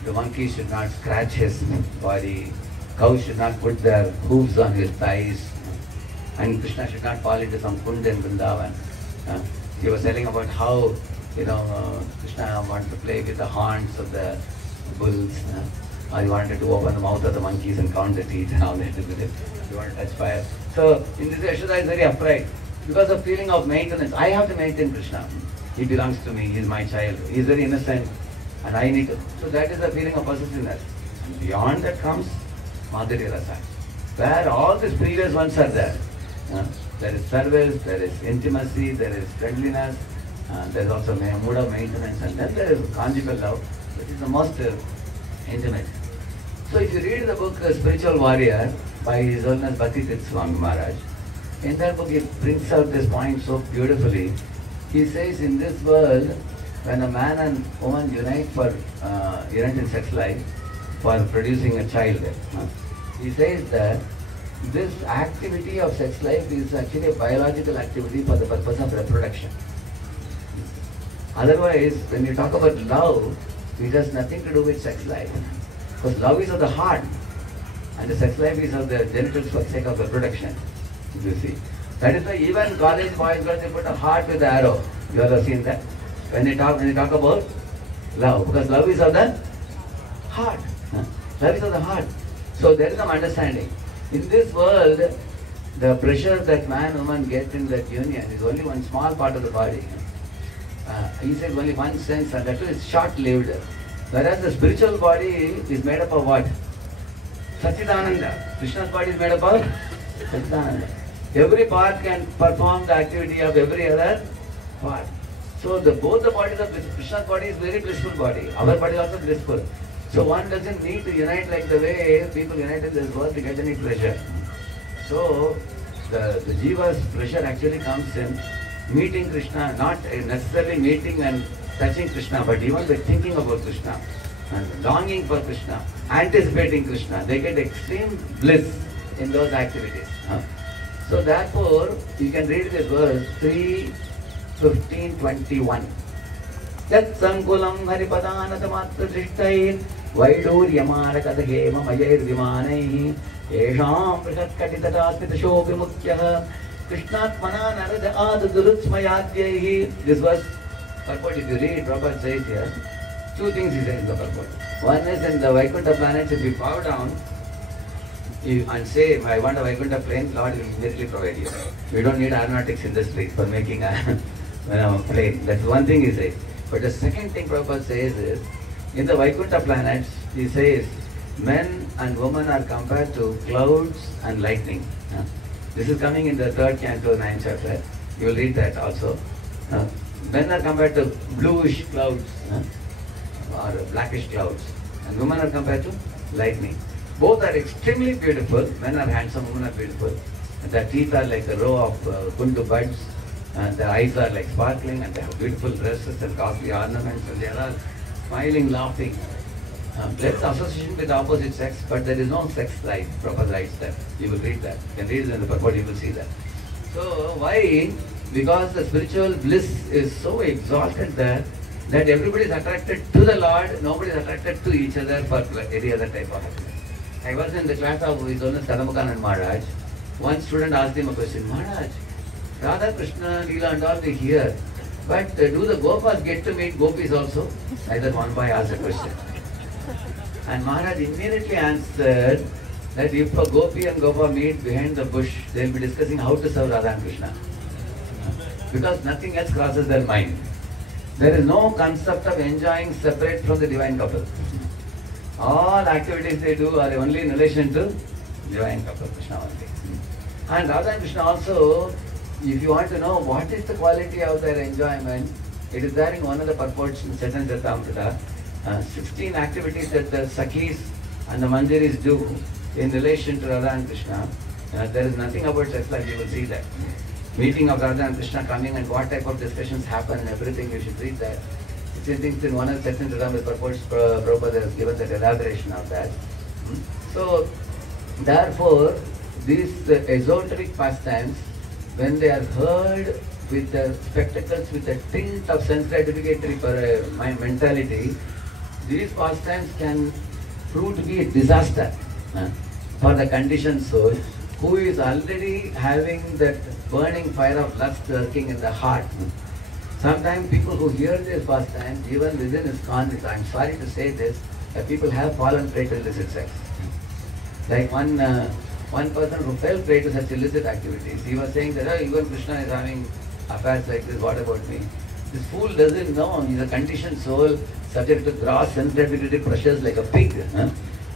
the monkey should not scratch his body, cows should not put their hooves on his thighs, and Krishna should not fall into some kund in Vrindavan. He was telling about how, Krishna wanted to play with the horns of the bulls, or he wanted to open the mouth of the monkeys and count the teeth and all that. He wanted to touch fire. So, in this Yashoda is very upright, because of feeling of maintenance. I have to maintain Krishna. He belongs to me, he is my child, he is very innocent, and I need to. So that is the feeling of possessiveness. And beyond that comes Madhurya Rasa, where all these previous ones are there. There is service, there is intimacy, there is friendliness, there is also a mood of maintenance, and then there is conjugal love, which is the most intimate. So if you read the book Spiritual Warrior by His Holiness Bhakti Tirtha Swami Maharaj, in that book he brings out this point so beautifully. He says in this world, when a man and woman unite for in sex life, for producing a child, he says that this activity of sex life is actually a biological activity for the purpose of reproduction. Otherwise, when you talk about love, it has nothing to do with sex life. Because love is of the heart, and the sex life is of the genitals for the sake of reproduction. You see. That is why even college boys, girls, they put a heart with the arrow. You have seen that? When you talk about love, because love is of the heart. Love is of the heart. So there is some understanding. In this world, the pressure that man and woman get in that union is only one small part of the body. He says only one sense, and that is short-lived. Whereas the spiritual body is made up of what? Satchidananda. Krishna's body is made up of Satchidananda. Every part can perform the activity of every other part. So both the bodies of Krishna's body is very blissful body. Our body is also blissful. So one doesn't need to unite like the way people unite in this world to get any pleasure. So the jiva's pleasure actually comes in meeting Krishna, not necessarily meeting and touching Krishna, but even by thinking about Krishna and longing for Krishna, anticipating Krishna. They get extreme bliss in those activities. So therefore, you can read this verse 3:15-21. Yat sankulam haripadanatamatta drishtair vaiduryamarakadhema mayir vimanaihi yesham prishatkatitatasmita vimukyah krishnatmana narada adudurutsmayadhyaihi. This verse, purport, if you read, Prabhupada says here, two things he says in the purport. One is in the Vaikuntha planets, if you bow down, and say, if I want a Vaikuntha plane, Lord will immediately provide you. We don't need aeronautics industry for making a plane. That's one thing he says. But the second thing Prabhupada says is, in the Vaikuntha planets, he says, men and women are compared to clouds and lightning. This is coming in the 3rd canto, 9th chapter. You will read that also. Men are compared to bluish clouds or blackish clouds, and women are compared to lightning. Both are extremely beautiful. Men are handsome, women are beautiful. And their teeth are like a row of kundu buds, and their eyes are like sparkling, and they have beautiful dresses and costly ornaments, and they are all smiling, laughing. There's association with the opposite sex, but there is no sex life. Prabhupada writes that. You will read that. You can read it in the purport, you will see that. So why? Because the spiritual bliss is so exalted there that everybody is attracted to the Lord, nobody is attracted to each other for any other type of happiness. I was in the class of His Holiness Kadambakanand Maharaj. One student asked him a question, Maharaj, Radha, Krishna, Leela and all they hear, but do the Gopas get to meet Gopis also? Either one boy asked a question. And Maharaj immediately answered that if a Gopi and Gopa meet behind the bush, they will be discussing how to serve Radha and Krishna. Because nothing else crosses their mind. There is no concept of enjoying separate from the divine couple. All activities they do are only in relation to divine couple, Krishna only. And Radha and Krishna also, if you want to know what is the quality of their enjoyment, it is there in one of the purports in Chaitanya Charitamrita. 16 activities that the Sakhis and the Manjaris do in relation to Radha and Krishna. There is nothing about sex life, you will see that. Meeting of Radha and Krishna coming and what type of discussions happen and everything, you should read that. Things in one of the Chaitanya Charitamrita purports, Prabhupada has given that elaboration of that. So, therefore, these esoteric pastimes, when they are heard with the spectacles, with a tint of sense gratificatory mentality, these pastimes can prove to be a disaster for the conditioned soul who is already having that burning fire of lust working in the heart. Sometimes people who hear this pastimes, even within ISKCON, I'm sorry to say this, people have fallen prey to illicit sex. Like one person who fell prey to such illicit activities, he was saying that, oh, even Krishna is having affairs like this, what about me? This fool doesn't know, he's a conditioned soul, subject to gross sense gratificatory pressures like a pig.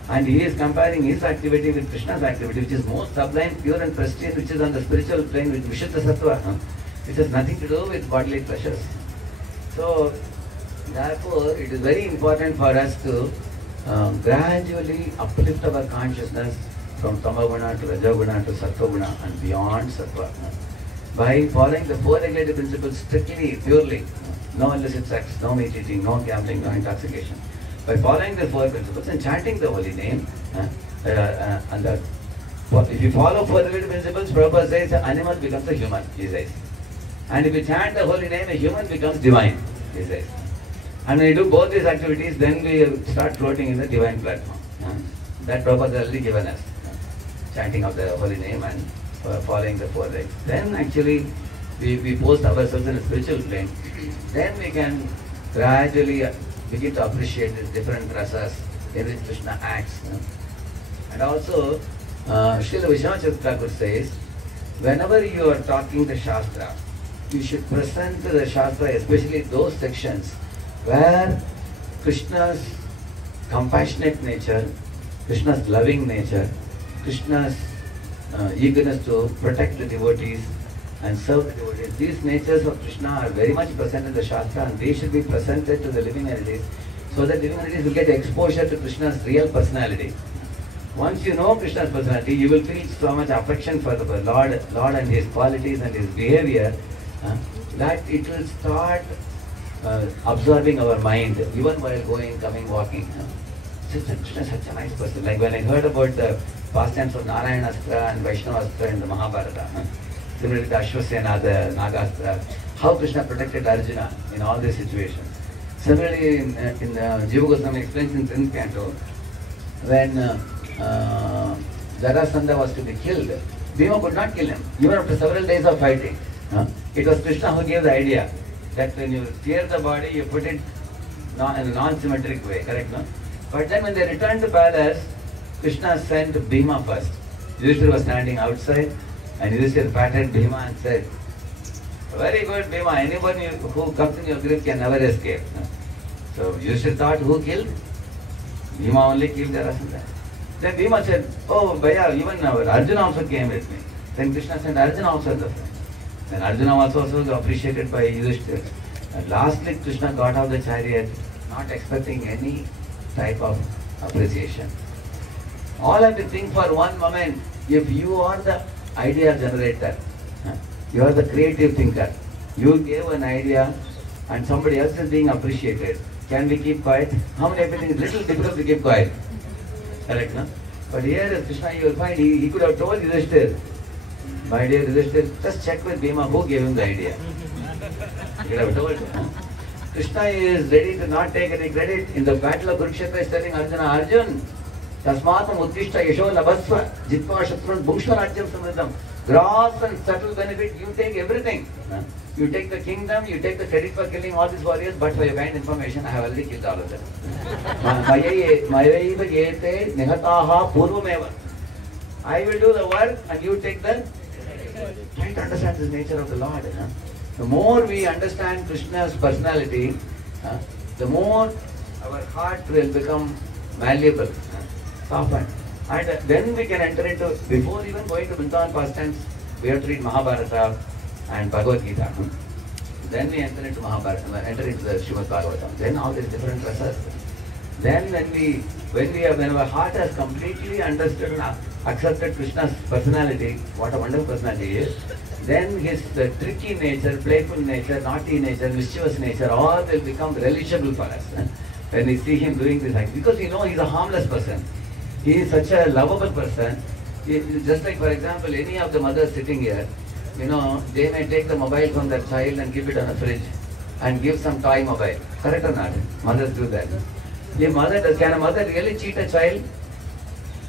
And he is comparing his activity with Krishna's activity, which is most sublime, pure and pristine, which is on the spiritual plane with Vishuddha Sattva, which has nothing to do with bodily pleasures. So, therefore, it is very important for us to gradually uplift our consciousness from Tamaguna to Rajaguna to Sattva-guna and beyond Sattva. By following the four regulative principles strictly, purely, no illicit sex, no meat eating, no gambling, no intoxication. By following the four principles and chanting the holy name, if you follow four regulative principles, Prabhupada says an animal becomes a human, he says. And if you chant the holy name, a human becomes divine, he says. And when you do both these activities, then we start floating in the divine platform. That Prabhupada has already given us. Chanting of the holy name and following the four regs. Then actually we post ourselves in a spiritual plane. Then we can gradually begin to appreciate the different rasas in which Krishna acts. And also, Srila Vishwanath Thakur says, whenever you are talking the Shastra, you should present the Shastra, especially those sections where Krishna's compassionate nature, Krishna's loving nature, Krishna's eagerness to protect the devotees and serve the devotees. These natures of Krishna are very much present in the Shastra, and they should be presented to the living entities so that living entities will get exposure to Krishna's real personality. Once you know Krishna's personality, you will feel so much affection for the Lord and His qualities and His behavior that it will start absorbing our mind even while going, coming, walking. Krishna is such a nice person. Like when I heard about the pastimes of Narayanastra and Vaishnavastra in the Mahabharata, similarly the Ashwasena, the Nagastra, how Krishna protected Arjuna in all these situations. Similarly, in Jiva Goswami explains in 10th canto, when Jarasandha was to be killed, Bhima could not kill him, even after several days of fighting. It was Krishna who gave the idea that when you tear the body, you put it in a non-symmetric way, correct, no? But then when they returned to palace, Krishna sent Bhima first. Yudhishthira was standing outside, and Yudhishthira patted Bhima and said, very good Bhima, anyone who comes in your grip can never escape. So Yudhishthira thought, who killed? Bhima only killed Jarasandha. Then Bhima said, oh Bhaiya, even Arjuna also came with me. Then Krishna sent Arjuna also as a friend. Then Arjuna was also appreciated by Yudhishthira. And lastly, Krishna got out of the chariot, not expecting any type of appreciation. All have to think for one moment, if you are the idea generator, you are the creative thinker, you gave an idea and somebody else is being appreciated, can we keep quiet? How many everything is little difficult to keep quiet? Correct, no? But here as Krishna, you will find he could have told Yudhishthira, my dear Yudhishthira, just check with Bhima who gave him the idea. He could have told him. Krishna is ready to not take any credit. In the battle of Kurukshetra, is telling Arjuna, Arjun, Tasmatam Uttishta Yasho Labhasva, Jitva Shatrun Bhukshva Rajyam Samriddham. Gross and subtle benefit, you take everything. You take the kingdom, you take the credit for killing all these warriors, but for your kind information, I have already killed all of them. Mayaiva yete nihataha purvameva. I will do the work and you take the... Try to understand the nature of the Lord. The more we understand Krishna's personality, the more our heart will become malleable, softened. And then we can enter into, before even going to Vrindavan pastimes, we have to read Mahabharata and Bhagavad Gita. Then we enter into Mahabharata, enter into the Srimad Bhagavatam. Then all these different rasas. Then when our heart has completely understood and accepted Krishna's personality, what a wonderful personality he is, then his tricky nature, playful nature, naughty nature, mischievous nature, all will become relishable for us. When we see him doing this act, because we know he's a harmless person. He is such a lovable person. Just like, for example, any of the mothers sitting here, they may take the mobile from their child and keep it on a fridge and give some toy mobile. Correct or not? Mothers do that. Can a mother really cheat a child?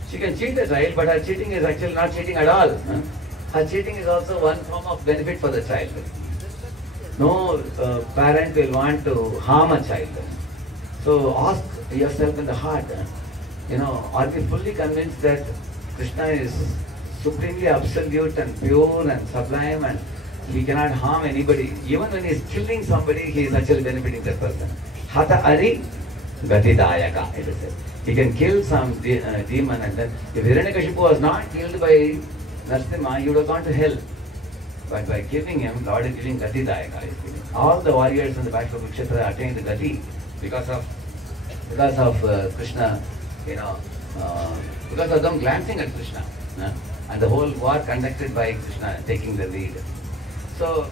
She can cheat a child, but her cheating is actually not cheating at all. Her cheating is also one form of benefit for the child. No parent will want to harm a child. So ask yourself in the heart, are we fully convinced that Krishna is supremely absolute and pure and sublime and he cannot harm anybody? Even when he is killing somebody, he is actually benefiting that person. Hata Ari Gatidayaka, it is said. He can kill some demon, and then if Hiranyakashipu was not killed by Narasimha, he would have gone to hell. But by giving him, Lord is giving Gati Dayaka. All the warriors in the battle of Kurukshetra attained the Gati because of Krishna, because of them glancing at Krishna. And the whole war conducted by Krishna taking the lead. So,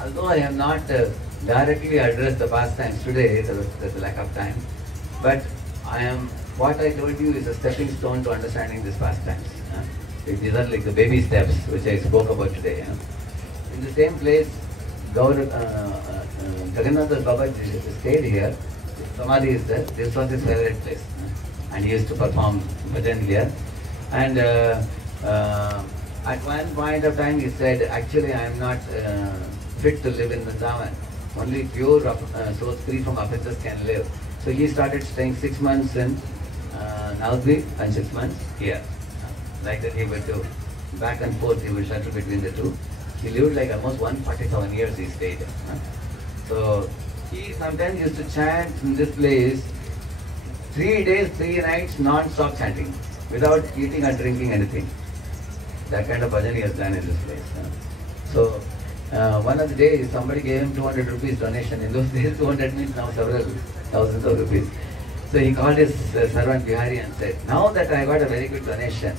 although I have not directly addressed the pastimes today, there's a lack of time, but what I told you is a stepping stone to understanding these pastimes. These are like the baby steps which I spoke about today. In the same place, Jagannath Baba stayed here. Samadhi is there. This was his favorite place, and he used to perform bhajan here. And at one point of time, he said, "Actually, I am not fit to live in Vrindavan. Only pure souls free from offences can live." So he started staying 6 months in Navadvip and 6 months here. Like that, he would do back and forth. He would shuttle between the two. He lived like almost 147 years. He stayed. So he sometimes used to chant in this place 3 days, 3 nights, non-stop chanting, without eating or drinking anything. That kind of bhajan he has done in this place. So one of the days, somebody gave him 200 rupees donation. In those days, 200 means now several thousands of rupees. So he called his servant Bihari and said, "Now that I got a very good donation,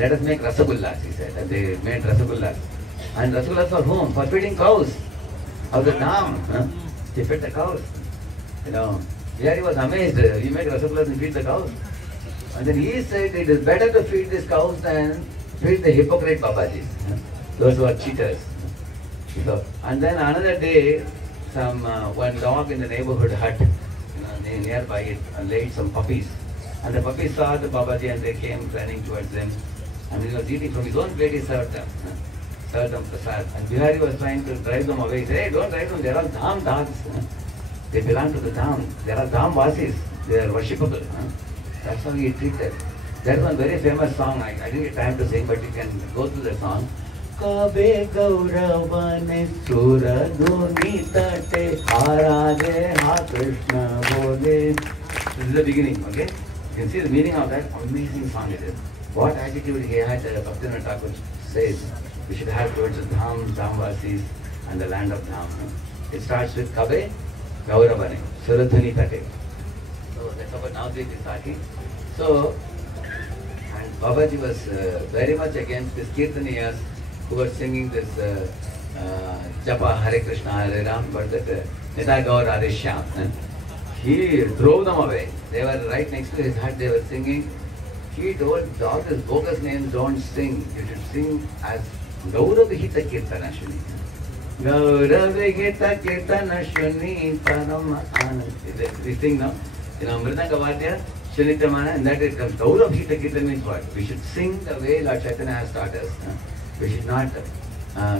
let us make rasagullas," he said. And they made rasagullas. And rasagullas for whom? For feeding cows. Of the dam. He fed the cows. Bihari was amazed. He made rasagullas and feed the cows. And then he said, it is better to feed these cows than feed the hypocrite Babajis. Those who are cheaters. So, and then another day, one dog in the neighborhood hut, nearby it, laid some puppies. And the puppies saw the Babaji and they came running towards him. And he was eating from his own plate, he served them prasad. And Bihari was trying to drive them away. He said, "Hey, don't drive them, they are all dham dogs. They belong to the dham. They are all dham vasis. They are worshipable." That's how he treated. There's one very famous song, I didn't get time to sing, but you can go through the song. Kabe Gauravane Suraduni Tate Harade Ha Krishna Bole. This is the beginning, okay? You can see the meaning of that. Amazing song it is. What attitude he had, Bhaktivinoda Thakur says, we should have towards the Dhamvasis and the land of Dham. It starts with Kabe Gauravane Suraduni Tate. So that's about Navadvip is starting. So, and Babaji was very much against these Kirtaniyas who were singing this Japa Hare Krishna Hare Ram, but that Nita Gaur Hare Shyam. He drove them away. They were right next to his hut, they were singing. He told, all these bogus names don't sing. You should sing as Gauravihita Kirtana Shuni. Gauravihita Kirtana Shuni Tanam Anand. We sing now. Mridanga Vadya, Shunitamana, and that it comes. Gauravihita Kirtana means what? We should sing the way Lord Chaitanya has taught us. We should not.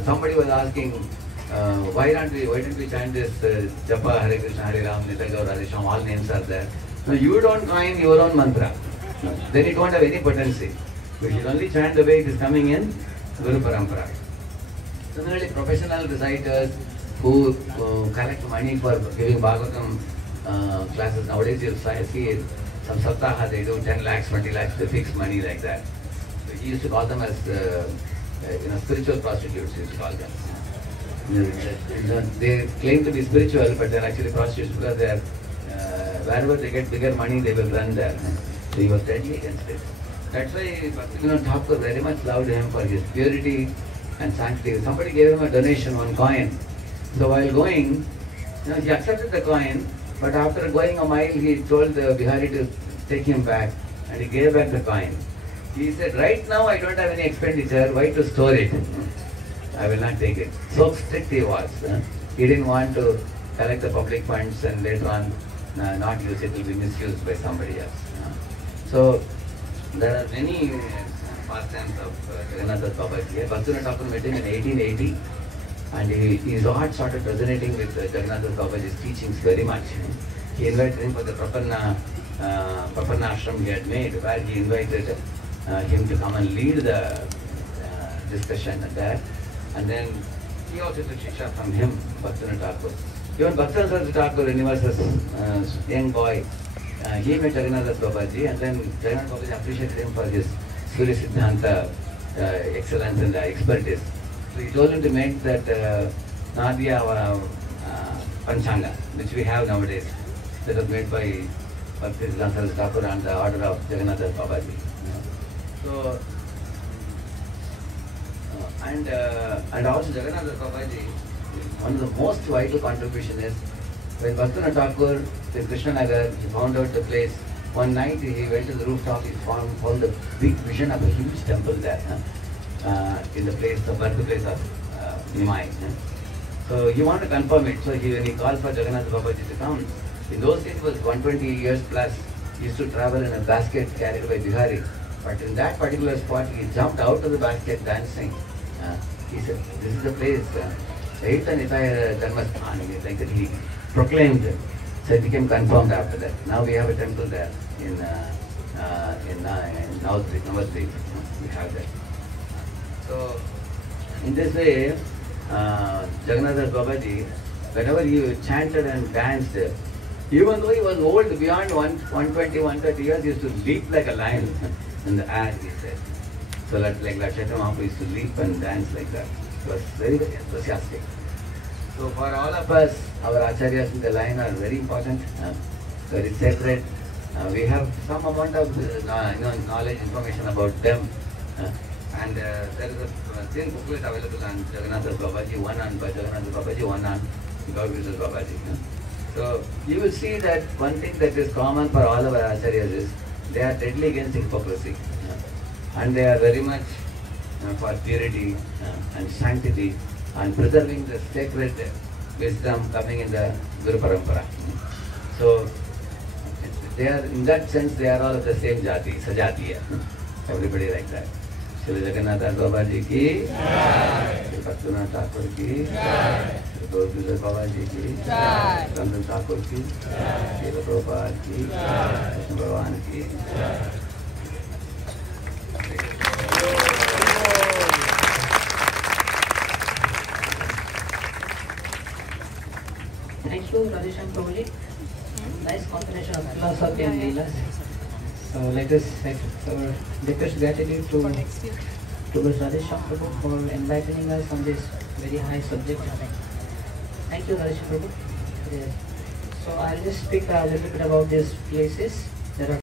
Somebody was asking, why don't we chant this Japa Hare Krishna Hare Ram Nita Gaur Hare Shyam, all names are there. No, you don't coin your own mantra. No, then it won't have any potency. We should only chant the way it is coming in Guru Parampara. Similarly, professional reciters who collect money for giving Bhagavatam classes nowadays, you'll see some saptaha they do 10 lakhs, 20 lakhs, they fix money like that. So he used to call them as spiritual prostitutes, he used to call them. They claim to be spiritual, but they're actually prostitutes because they are, wherever they get bigger money, they will run there. So he was deadly against it. That's why Bhaktivinoda Thakur very much loved him for his purity and sanctity. Somebody gave him a donation, 1 coin. So while going, he accepted the coin, but after going a mile, he told the Bihari to take him back, and he gave back the coin. He said, "Right now I don't have any expenditure, why to store it? I will not take it." So strict he was. He didn't want to collect the public funds and later on not use it, will be misused by somebody else. So there are many pastimes of Jagannath Baba here. Bhaktivinoda Thakur met him in 1880, and his heart started resonating with Jagannath Babaji's teachings very much. He invited him for the Prapanna ashram he had made, where he invited him to come and lead the discussion there. And then he also took shiksha from him, Bhaktivinoda Thakur. Even Bhaktivinoda Thakur, when he was a young boy, he met Jagannath Babaji, and then Jagannath Babaji appreciated him for his Surya Siddhanta excellence and expertise. So he told him to make that Nadia Panchanga, which we have nowadays, that was made by Bhakti Siddhanta Thakur and the order of Jagannath Babaji. So, and also Jagannath Babaji, one of the most vital contribution is when Bhaktivinoda Thakur in Krishnanagar, he found out the place. One night he went to the rooftop, he found a big vision of a huge temple there in the place, the birthplace of Nimai. So he wanted to confirm it. So when he called for Jagannath Babaji to come, in those days it was 120 years plus, he used to travel in a basket carried by Bihari. But in that particular spot, he jumped out of the basket dancing. He said, this is the place, Chaitanya Janmasthan, like that he proclaimed it. So it became confirmed after that. Now we have a temple there in Navastri. We have that. So in this way, Jagannath Babaji, whenever he chanted and danced, even though he was old beyond 120, 130 years, he used to leap like a lion in the air, he said. So like Chaitanya Mahaprabhu used to leap and dance like that. It was very, very enthusiastic. So for all of us, our acharyas in the line are very important, very sacred. We have some amount of knowledge, information about them. And there is a thin booklet available on Jagannath Babaji, one on Jagannath Babaji, one on Gaur-Kishore Babaji. So you will see that one thing that is common for all our acharyas is they are deadly against hypocrisy. And they are very much for purity and sanctity and preserving the sacred wisdom coming in the Guru Parampara. So they are, in that sense, they are all of the same jati, sajatiya. Everybody like that. Shri Jagannath Babaji ki, Shri Bhaktivinoda Thakur ki, Shri Gaur-Kishore Babaji ki, Ranjan Thakur ki, Shri Prabhupada ki, Krishna Bhagavan ki. Thank you, Radheshyam Prabhuji. Nice combination of philosophy and leelas. So let us our deepest gratitude to Radheshyam Prabhu for enlightening us on this very high subject. Thank you, Radheshyam Prabhu. So I'll just speak a little bit about these places. There are